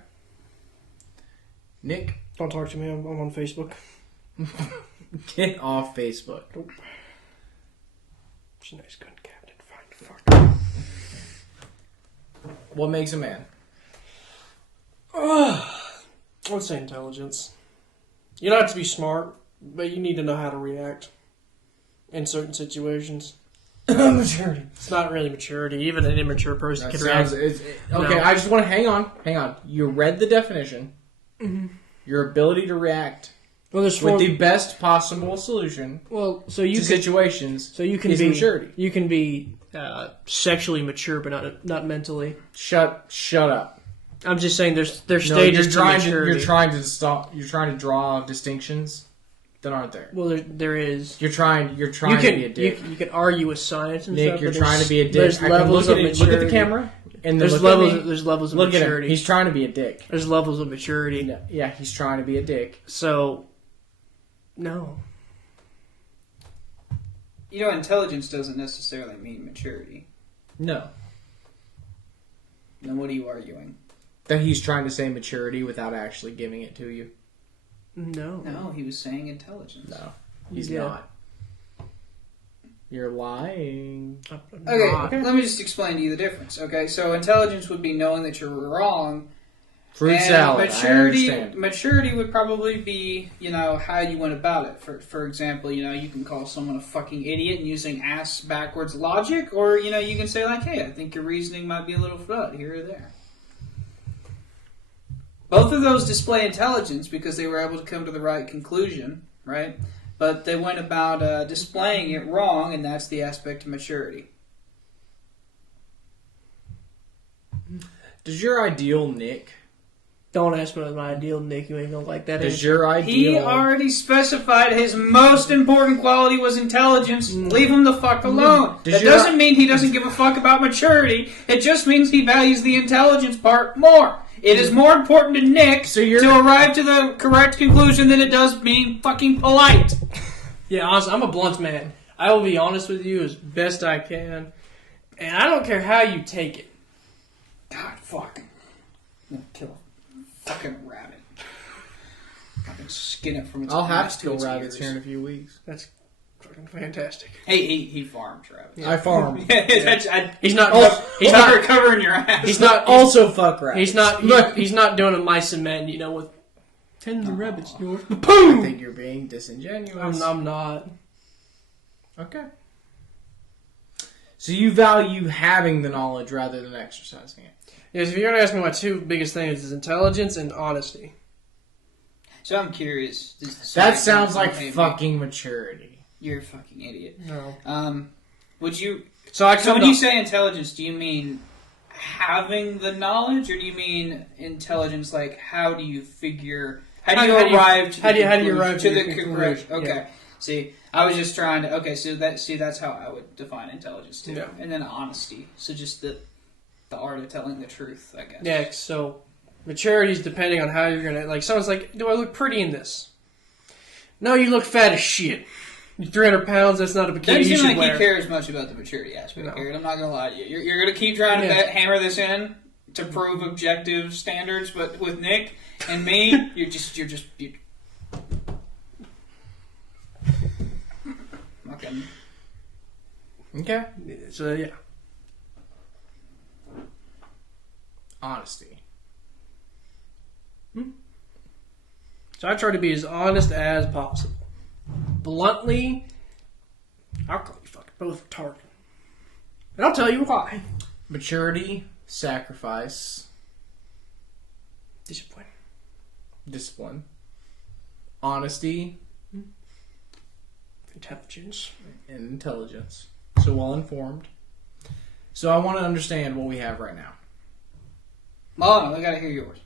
Nick? Don't talk to me. I'm on Facebook. Get off Facebook. Nope. It's a nice gun cabinet. Fine. Fuck. What makes a man? I would say intelligence. You don't have to be smart, but you need to know how to react in certain situations. Maturity. It's not really maturity. Even an immature person can Okay, react. I just want to hang on. You read the definition. Mm-hmm. Your ability to react with the best possible solution to situations. So you can is be maturity. You can be sexually mature, but not mentally. Shut up. I'm just saying there's stages to maturity. You're trying to draw distinctions that aren't there. Well, there is. You're trying to be a dick. You can argue with science and Nick, stuff. You're trying to be a dick. There's levels of maturity. Look at the camera. And there's levels of look maturity. At him. He's trying to be a dick. There's levels of maturity. Yeah, he's trying to be a dick. So, no. You know, intelligence doesn't necessarily mean maturity. No. Then what are you arguing? That he's trying to say maturity without actually giving it to you. No, he was saying intelligence. No, he's not. You're lying. Okay, let me just explain to you the difference. Okay, so intelligence would be knowing that you're wrong. Fruit salad. Maturity would probably be, how you went about it. For example, you can call someone a fucking idiot using ass backwards logic, or you can say like, hey, I think your reasoning might be a little flawed here or there. Both of those display intelligence because they were able to come to the right conclusion, right? But they went about displaying it wrong, and that's the aspect of maturity. Does your ideal Nick... Don't ask me what my ideal Nick. You ain't gonna like that. Does your ideal... He already specified his most important quality was intelligence. Leave him the fuck alone. That doesn't mean he doesn't give a fuck about maturity. It just means he values the intelligence part more. It is more important to Nick to arrive to the correct conclusion than it does being fucking polite. Yeah, honestly, I'm a blunt man. I will be honest with you as best I can. And I don't care how you take it. God, fuck. I'm gonna kill a fucking rabbit. Fucking skin it from its I'll have ass to kill its rabbits ears. here in a few weeks. That's fucking fantastic. Hey, he farms rabbits. I farm. He's not covering your ass. He's not also fuck rabbits. He's not doing a mice and men, with tens of rabbits. Yours. I think you're being disingenuous. I'm not. Okay. So you value having the knowledge rather than exercising it. Yes, if you're going to ask me my two biggest things is intelligence and honesty. So I'm curious. That sounds like fucking maturity. You're a fucking idiot. No. Would you... So when you say intelligence, do you mean having the knowledge, or do you mean intelligence like how do you arrive to the correct... Okay. Yeah. See, I was just trying to... Okay, so that's how I would define intelligence too. Yeah. And then honesty. So just the art of telling the truth, I guess. Yeah, so maturity is depending on how you're going to... Like, someone's like, do I look pretty in this? No, you look fat as shit. You're 300 pounds, that's not a bikini you should wear. Doesn't seem like you care as much about the maturity aspect, Garrett. I'm not going to lie to you. You're going to keep trying to hammer this in to prove objective standards, but with Nick and me, you're just Okay. So, yeah. Honesty. So I try to be as honest as possible. Bluntly, I'll call you fucking both retarded. And I'll tell you why. Maturity, sacrifice, discipline, honesty, intelligence, and intelligence. So well informed. So I want to understand what we have right now. Oh, I gotta hear yours.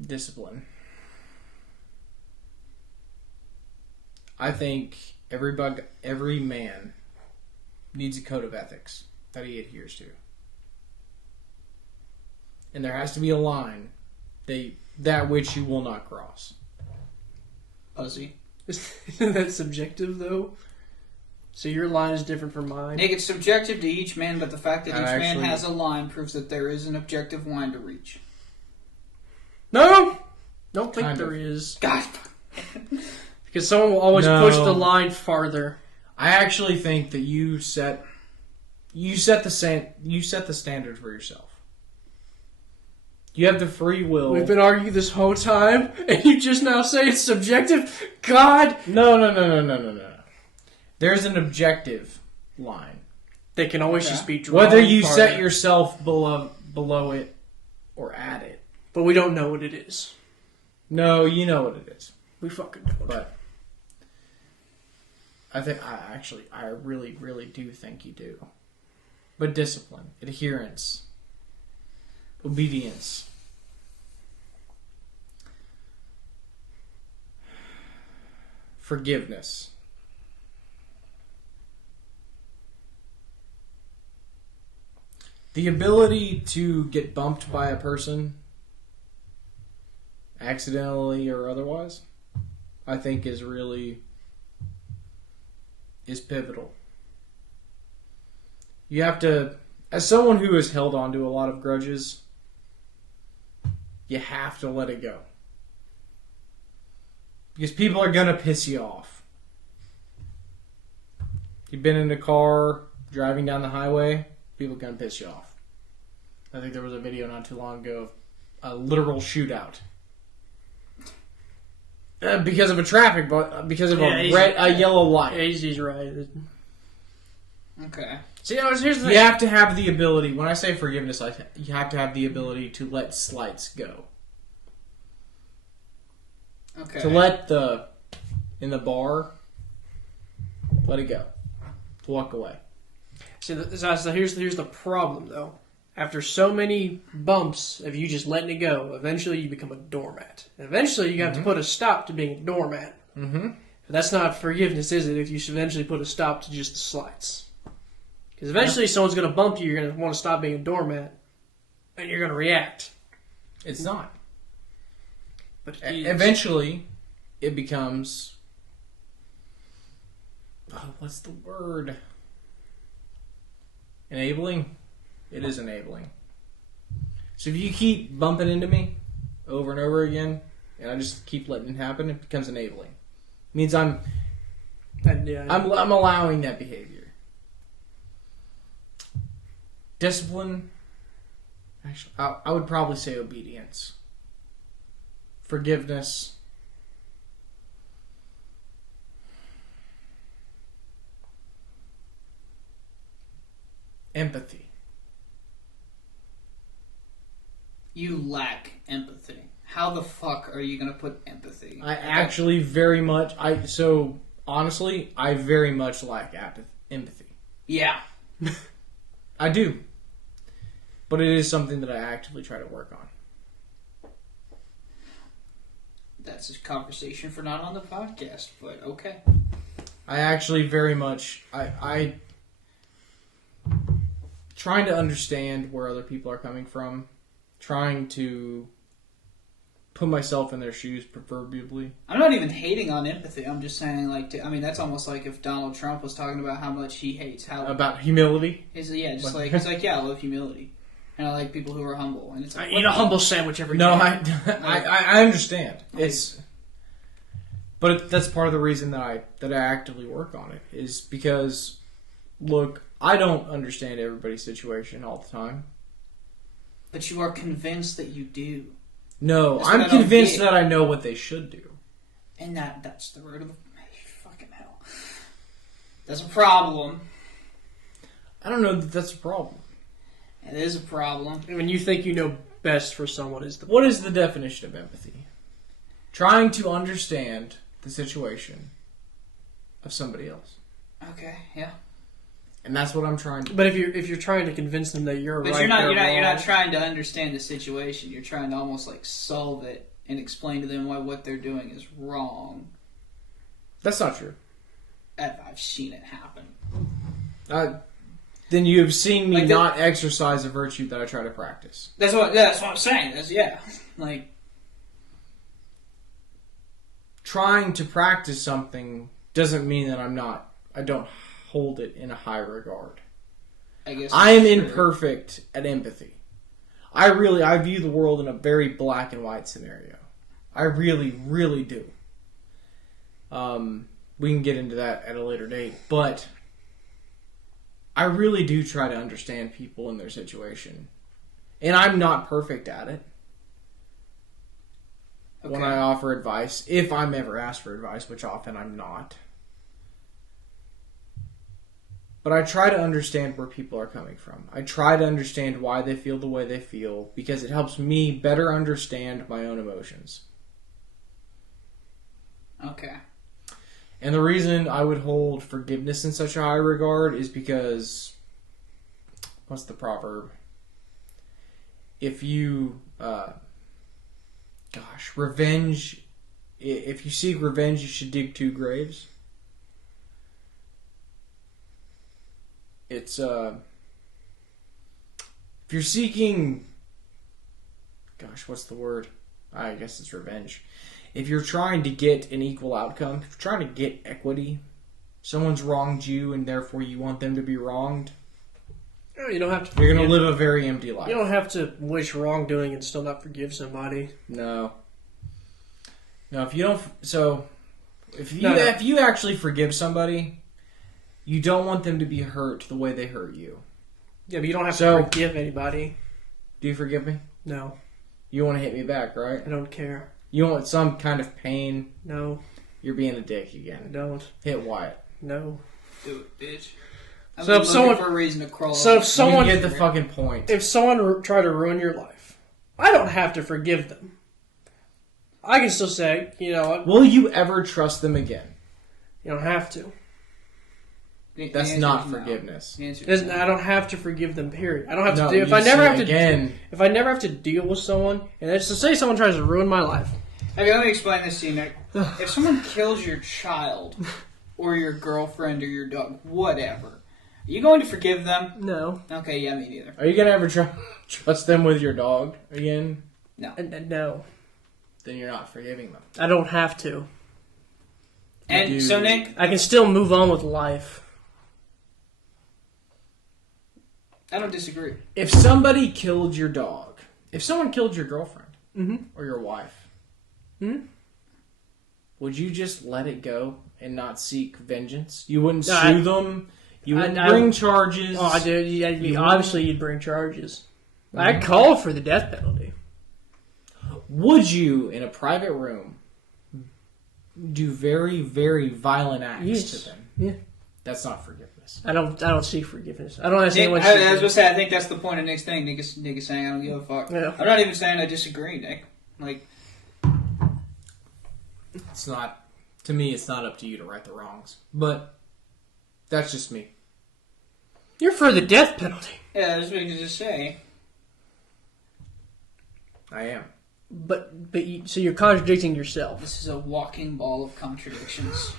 Discipline. I think every man needs a code of ethics that he adheres to. And there has to be a line that which you will not cross. Pussy. Isn't that subjective, though? So your line is different from mine? Nick, it's subjective to each man, but the fact that each man has a line proves that there is an objective line to reach. No! Don't think there is. God. Because someone will always push the line farther. I actually think that you set you set the standard for yourself. You have the free will. We've been arguing this whole time, and you just now say it's subjective? God! No. There's an objective line. They can always just be drawn. Whether you set yourself below it or at it. But we don't know what it is. No, you know what it is. We fucking don't. But I really, really do think you do. But discipline, adherence, obedience. Forgiveness. The ability to get bumped by a person, accidentally or otherwise, I think is pivotal. You have to, as someone who has held on to a lot of grudges, you have to let it go. Because people are going to piss you off. You've been in a car, driving down the highway, people are going to piss you off. I think there was a video not too long ago of a literal shootout. Because of a traffic, because of a yellow light. Yeah, he's right. Okay. See, here's the thing. You have to have the ability, when I say forgiveness, you have to have the ability to let slights go. Okay. To let in the bar, let it go. To walk away. See, so here's the problem, though. After so many bumps of you just letting it go, eventually you become a doormat. And eventually you have to put a stop to being a doormat. Mm-hmm. That's not forgiveness, is it, if you should eventually put a stop to just the slights? Because eventually someone's going to bump you, you're going to want to stop being a doormat, and you're going to react. It's not. But eventually, it becomes... what's the word? Enabling? It is enabling. So if you keep bumping into me over and over again, and I just keep letting it happen, it becomes enabling. It means I'm allowing that behavior. Discipline. Actually, I would probably say obedience. Forgiveness. Empathy. You lack empathy. How the fuck are you gonna put empathy? I actually very much. Honestly, I very much lack empathy. Yeah. I do. But it is something that I actively try to work on. That's a conversation for not on the podcast, but okay. I actually very much. I trying to understand where other people are coming from. Trying to put myself in their shoes, proverbially. I'm not even hating on empathy. I'm just saying, that's almost like if Donald Trump was talking about how much he hates about humility. He's like, yeah, I love humility, and I like people who are humble. And it's like, I eat a humble sandwich every day. No, I understand. But that's part of the reason that I actively work on it is because, look, I don't understand everybody's situation all the time. But you are convinced that you do. No, I'm convinced that I know what they should do. And that's the root of the... Fucking hell. That's a problem. I don't know that that's a problem. It is a problem. When you think you know best for someone is the... What is the definition of empathy? Trying to understand the situation of somebody else. Okay, yeah. And that's what I'm trying to do. But if you're trying to convince them that you're but right, you're not trying to understand the situation. You're trying to almost like solve it and explain to them why what they're doing is wrong. That's not true. I've seen it happen. Then you have seen me not exercise a virtue that I try to practice. That's what I'm saying. Trying to practice something doesn't mean that I don't hold it in a high regard. I guess I am imperfect at empathy. I view the world in a very black and white scenario. I really, really do. We can get into that at a later date, but I really do try to understand people in their situation. And I'm not perfect at it. Okay. When I offer advice, if I'm ever asked for advice, which often I'm not. But I try to understand where people are coming from. I try to understand why they feel the way they feel, because it helps me better understand my own emotions. Okay. And the reason I would hold forgiveness in such a high regard is because, what's the proverb? If you, revenge, if you seek revenge, you should dig 2 graves. It's, if you're seeking, what's the word? I guess it's revenge. If you're trying to get an equal outcome, if you're trying to get equity, someone's wronged you and therefore you want them to be wronged, you don't have to. You're going to live a very empty life. You don't have to wish wrongdoing and still not forgive somebody. No. If you don't, if you actually forgive somebody, you don't want them to be hurt the way they hurt you. Yeah, but you don't have to forgive anybody. Do you forgive me? No. You want to hit me back, right? I don't care. You want some kind of pain? No. You're being a dick again. I don't. Hit Wyatt. No. Do it, bitch. So if someone for a reason to crawl. So if someone you get the fucking point. If someone tried to ruin your life, I don't have to forgive them. I can still say, you know what? Will you ever trust them again? You don't have to. That's not forgiveness. I don't have to forgive them. Period. I don't have to do. If I never have to deal with someone, and so say someone tries to ruin my life. Okay, let me explain this to you, Nick. If someone kills your child, or your girlfriend, or your dog, whatever, are you going to forgive them? No. Okay, yeah, me neither. Are you going to ever trust them with your dog again? No. No. Then you're not forgiving them. I don't have to. And so, Nick, I can still move on with life. I don't disagree. If somebody killed your dog, if someone killed your girlfriend or your wife, would you just let it go and not seek vengeance? You wouldn't sue them. You wouldn't bring charges. Oh, I do. Obviously, you'd bring charges. I'd call for the death penalty. Would you, in a private room, do very, very violent acts to them? Yeah. That's not forgiveness. I don't seek forgiveness. I don't ask Nick, anyone. I was going to say, I think that's the point of Nick's thing. Nick is saying, I don't give a fuck. Yeah. I'm not even saying I disagree, Nick. It's not, to me, it's not up to you to right the wrongs. But that's just me. You're for the death penalty. Yeah, that's what you just say. I am. So you're contradicting yourself. This is a walking ball of contradictions.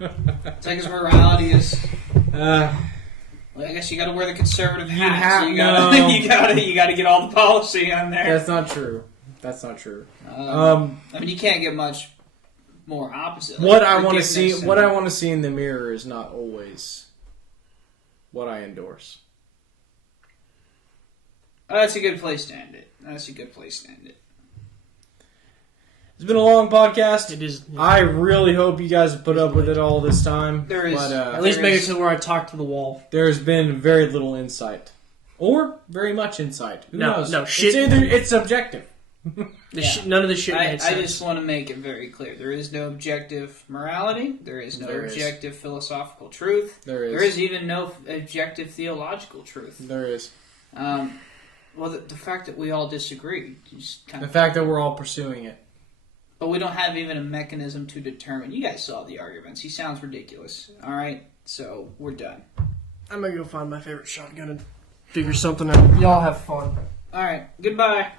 It's like his morality is. Well, I guess you got to wear the conservative hat. You got to get all the policy on there. That's not true. I mean, you can't get much more opposite. What I want to see in the mirror is not always what I endorse. Oh, that's a good place to end it. It's been a long podcast. It is. I really hope you guys have put up with it all this time. There is. At least make it to where I talk to the wall. There has been very little insight. Or very much insight. Who knows? No, shit. It's subjective. None of the shit made sense. I just want to make it very clear. There is no objective morality. There is no objective philosophical truth. There is. There is even no objective theological truth. There is. Well, the fact that we all disagree. The fact that we're all pursuing it. But we don't have even a mechanism to determine. You guys saw the arguments. He sounds ridiculous. All right? So, we're done. I'm going to go find my favorite shotgun and figure something out. Y'all have fun. All right. Goodbye.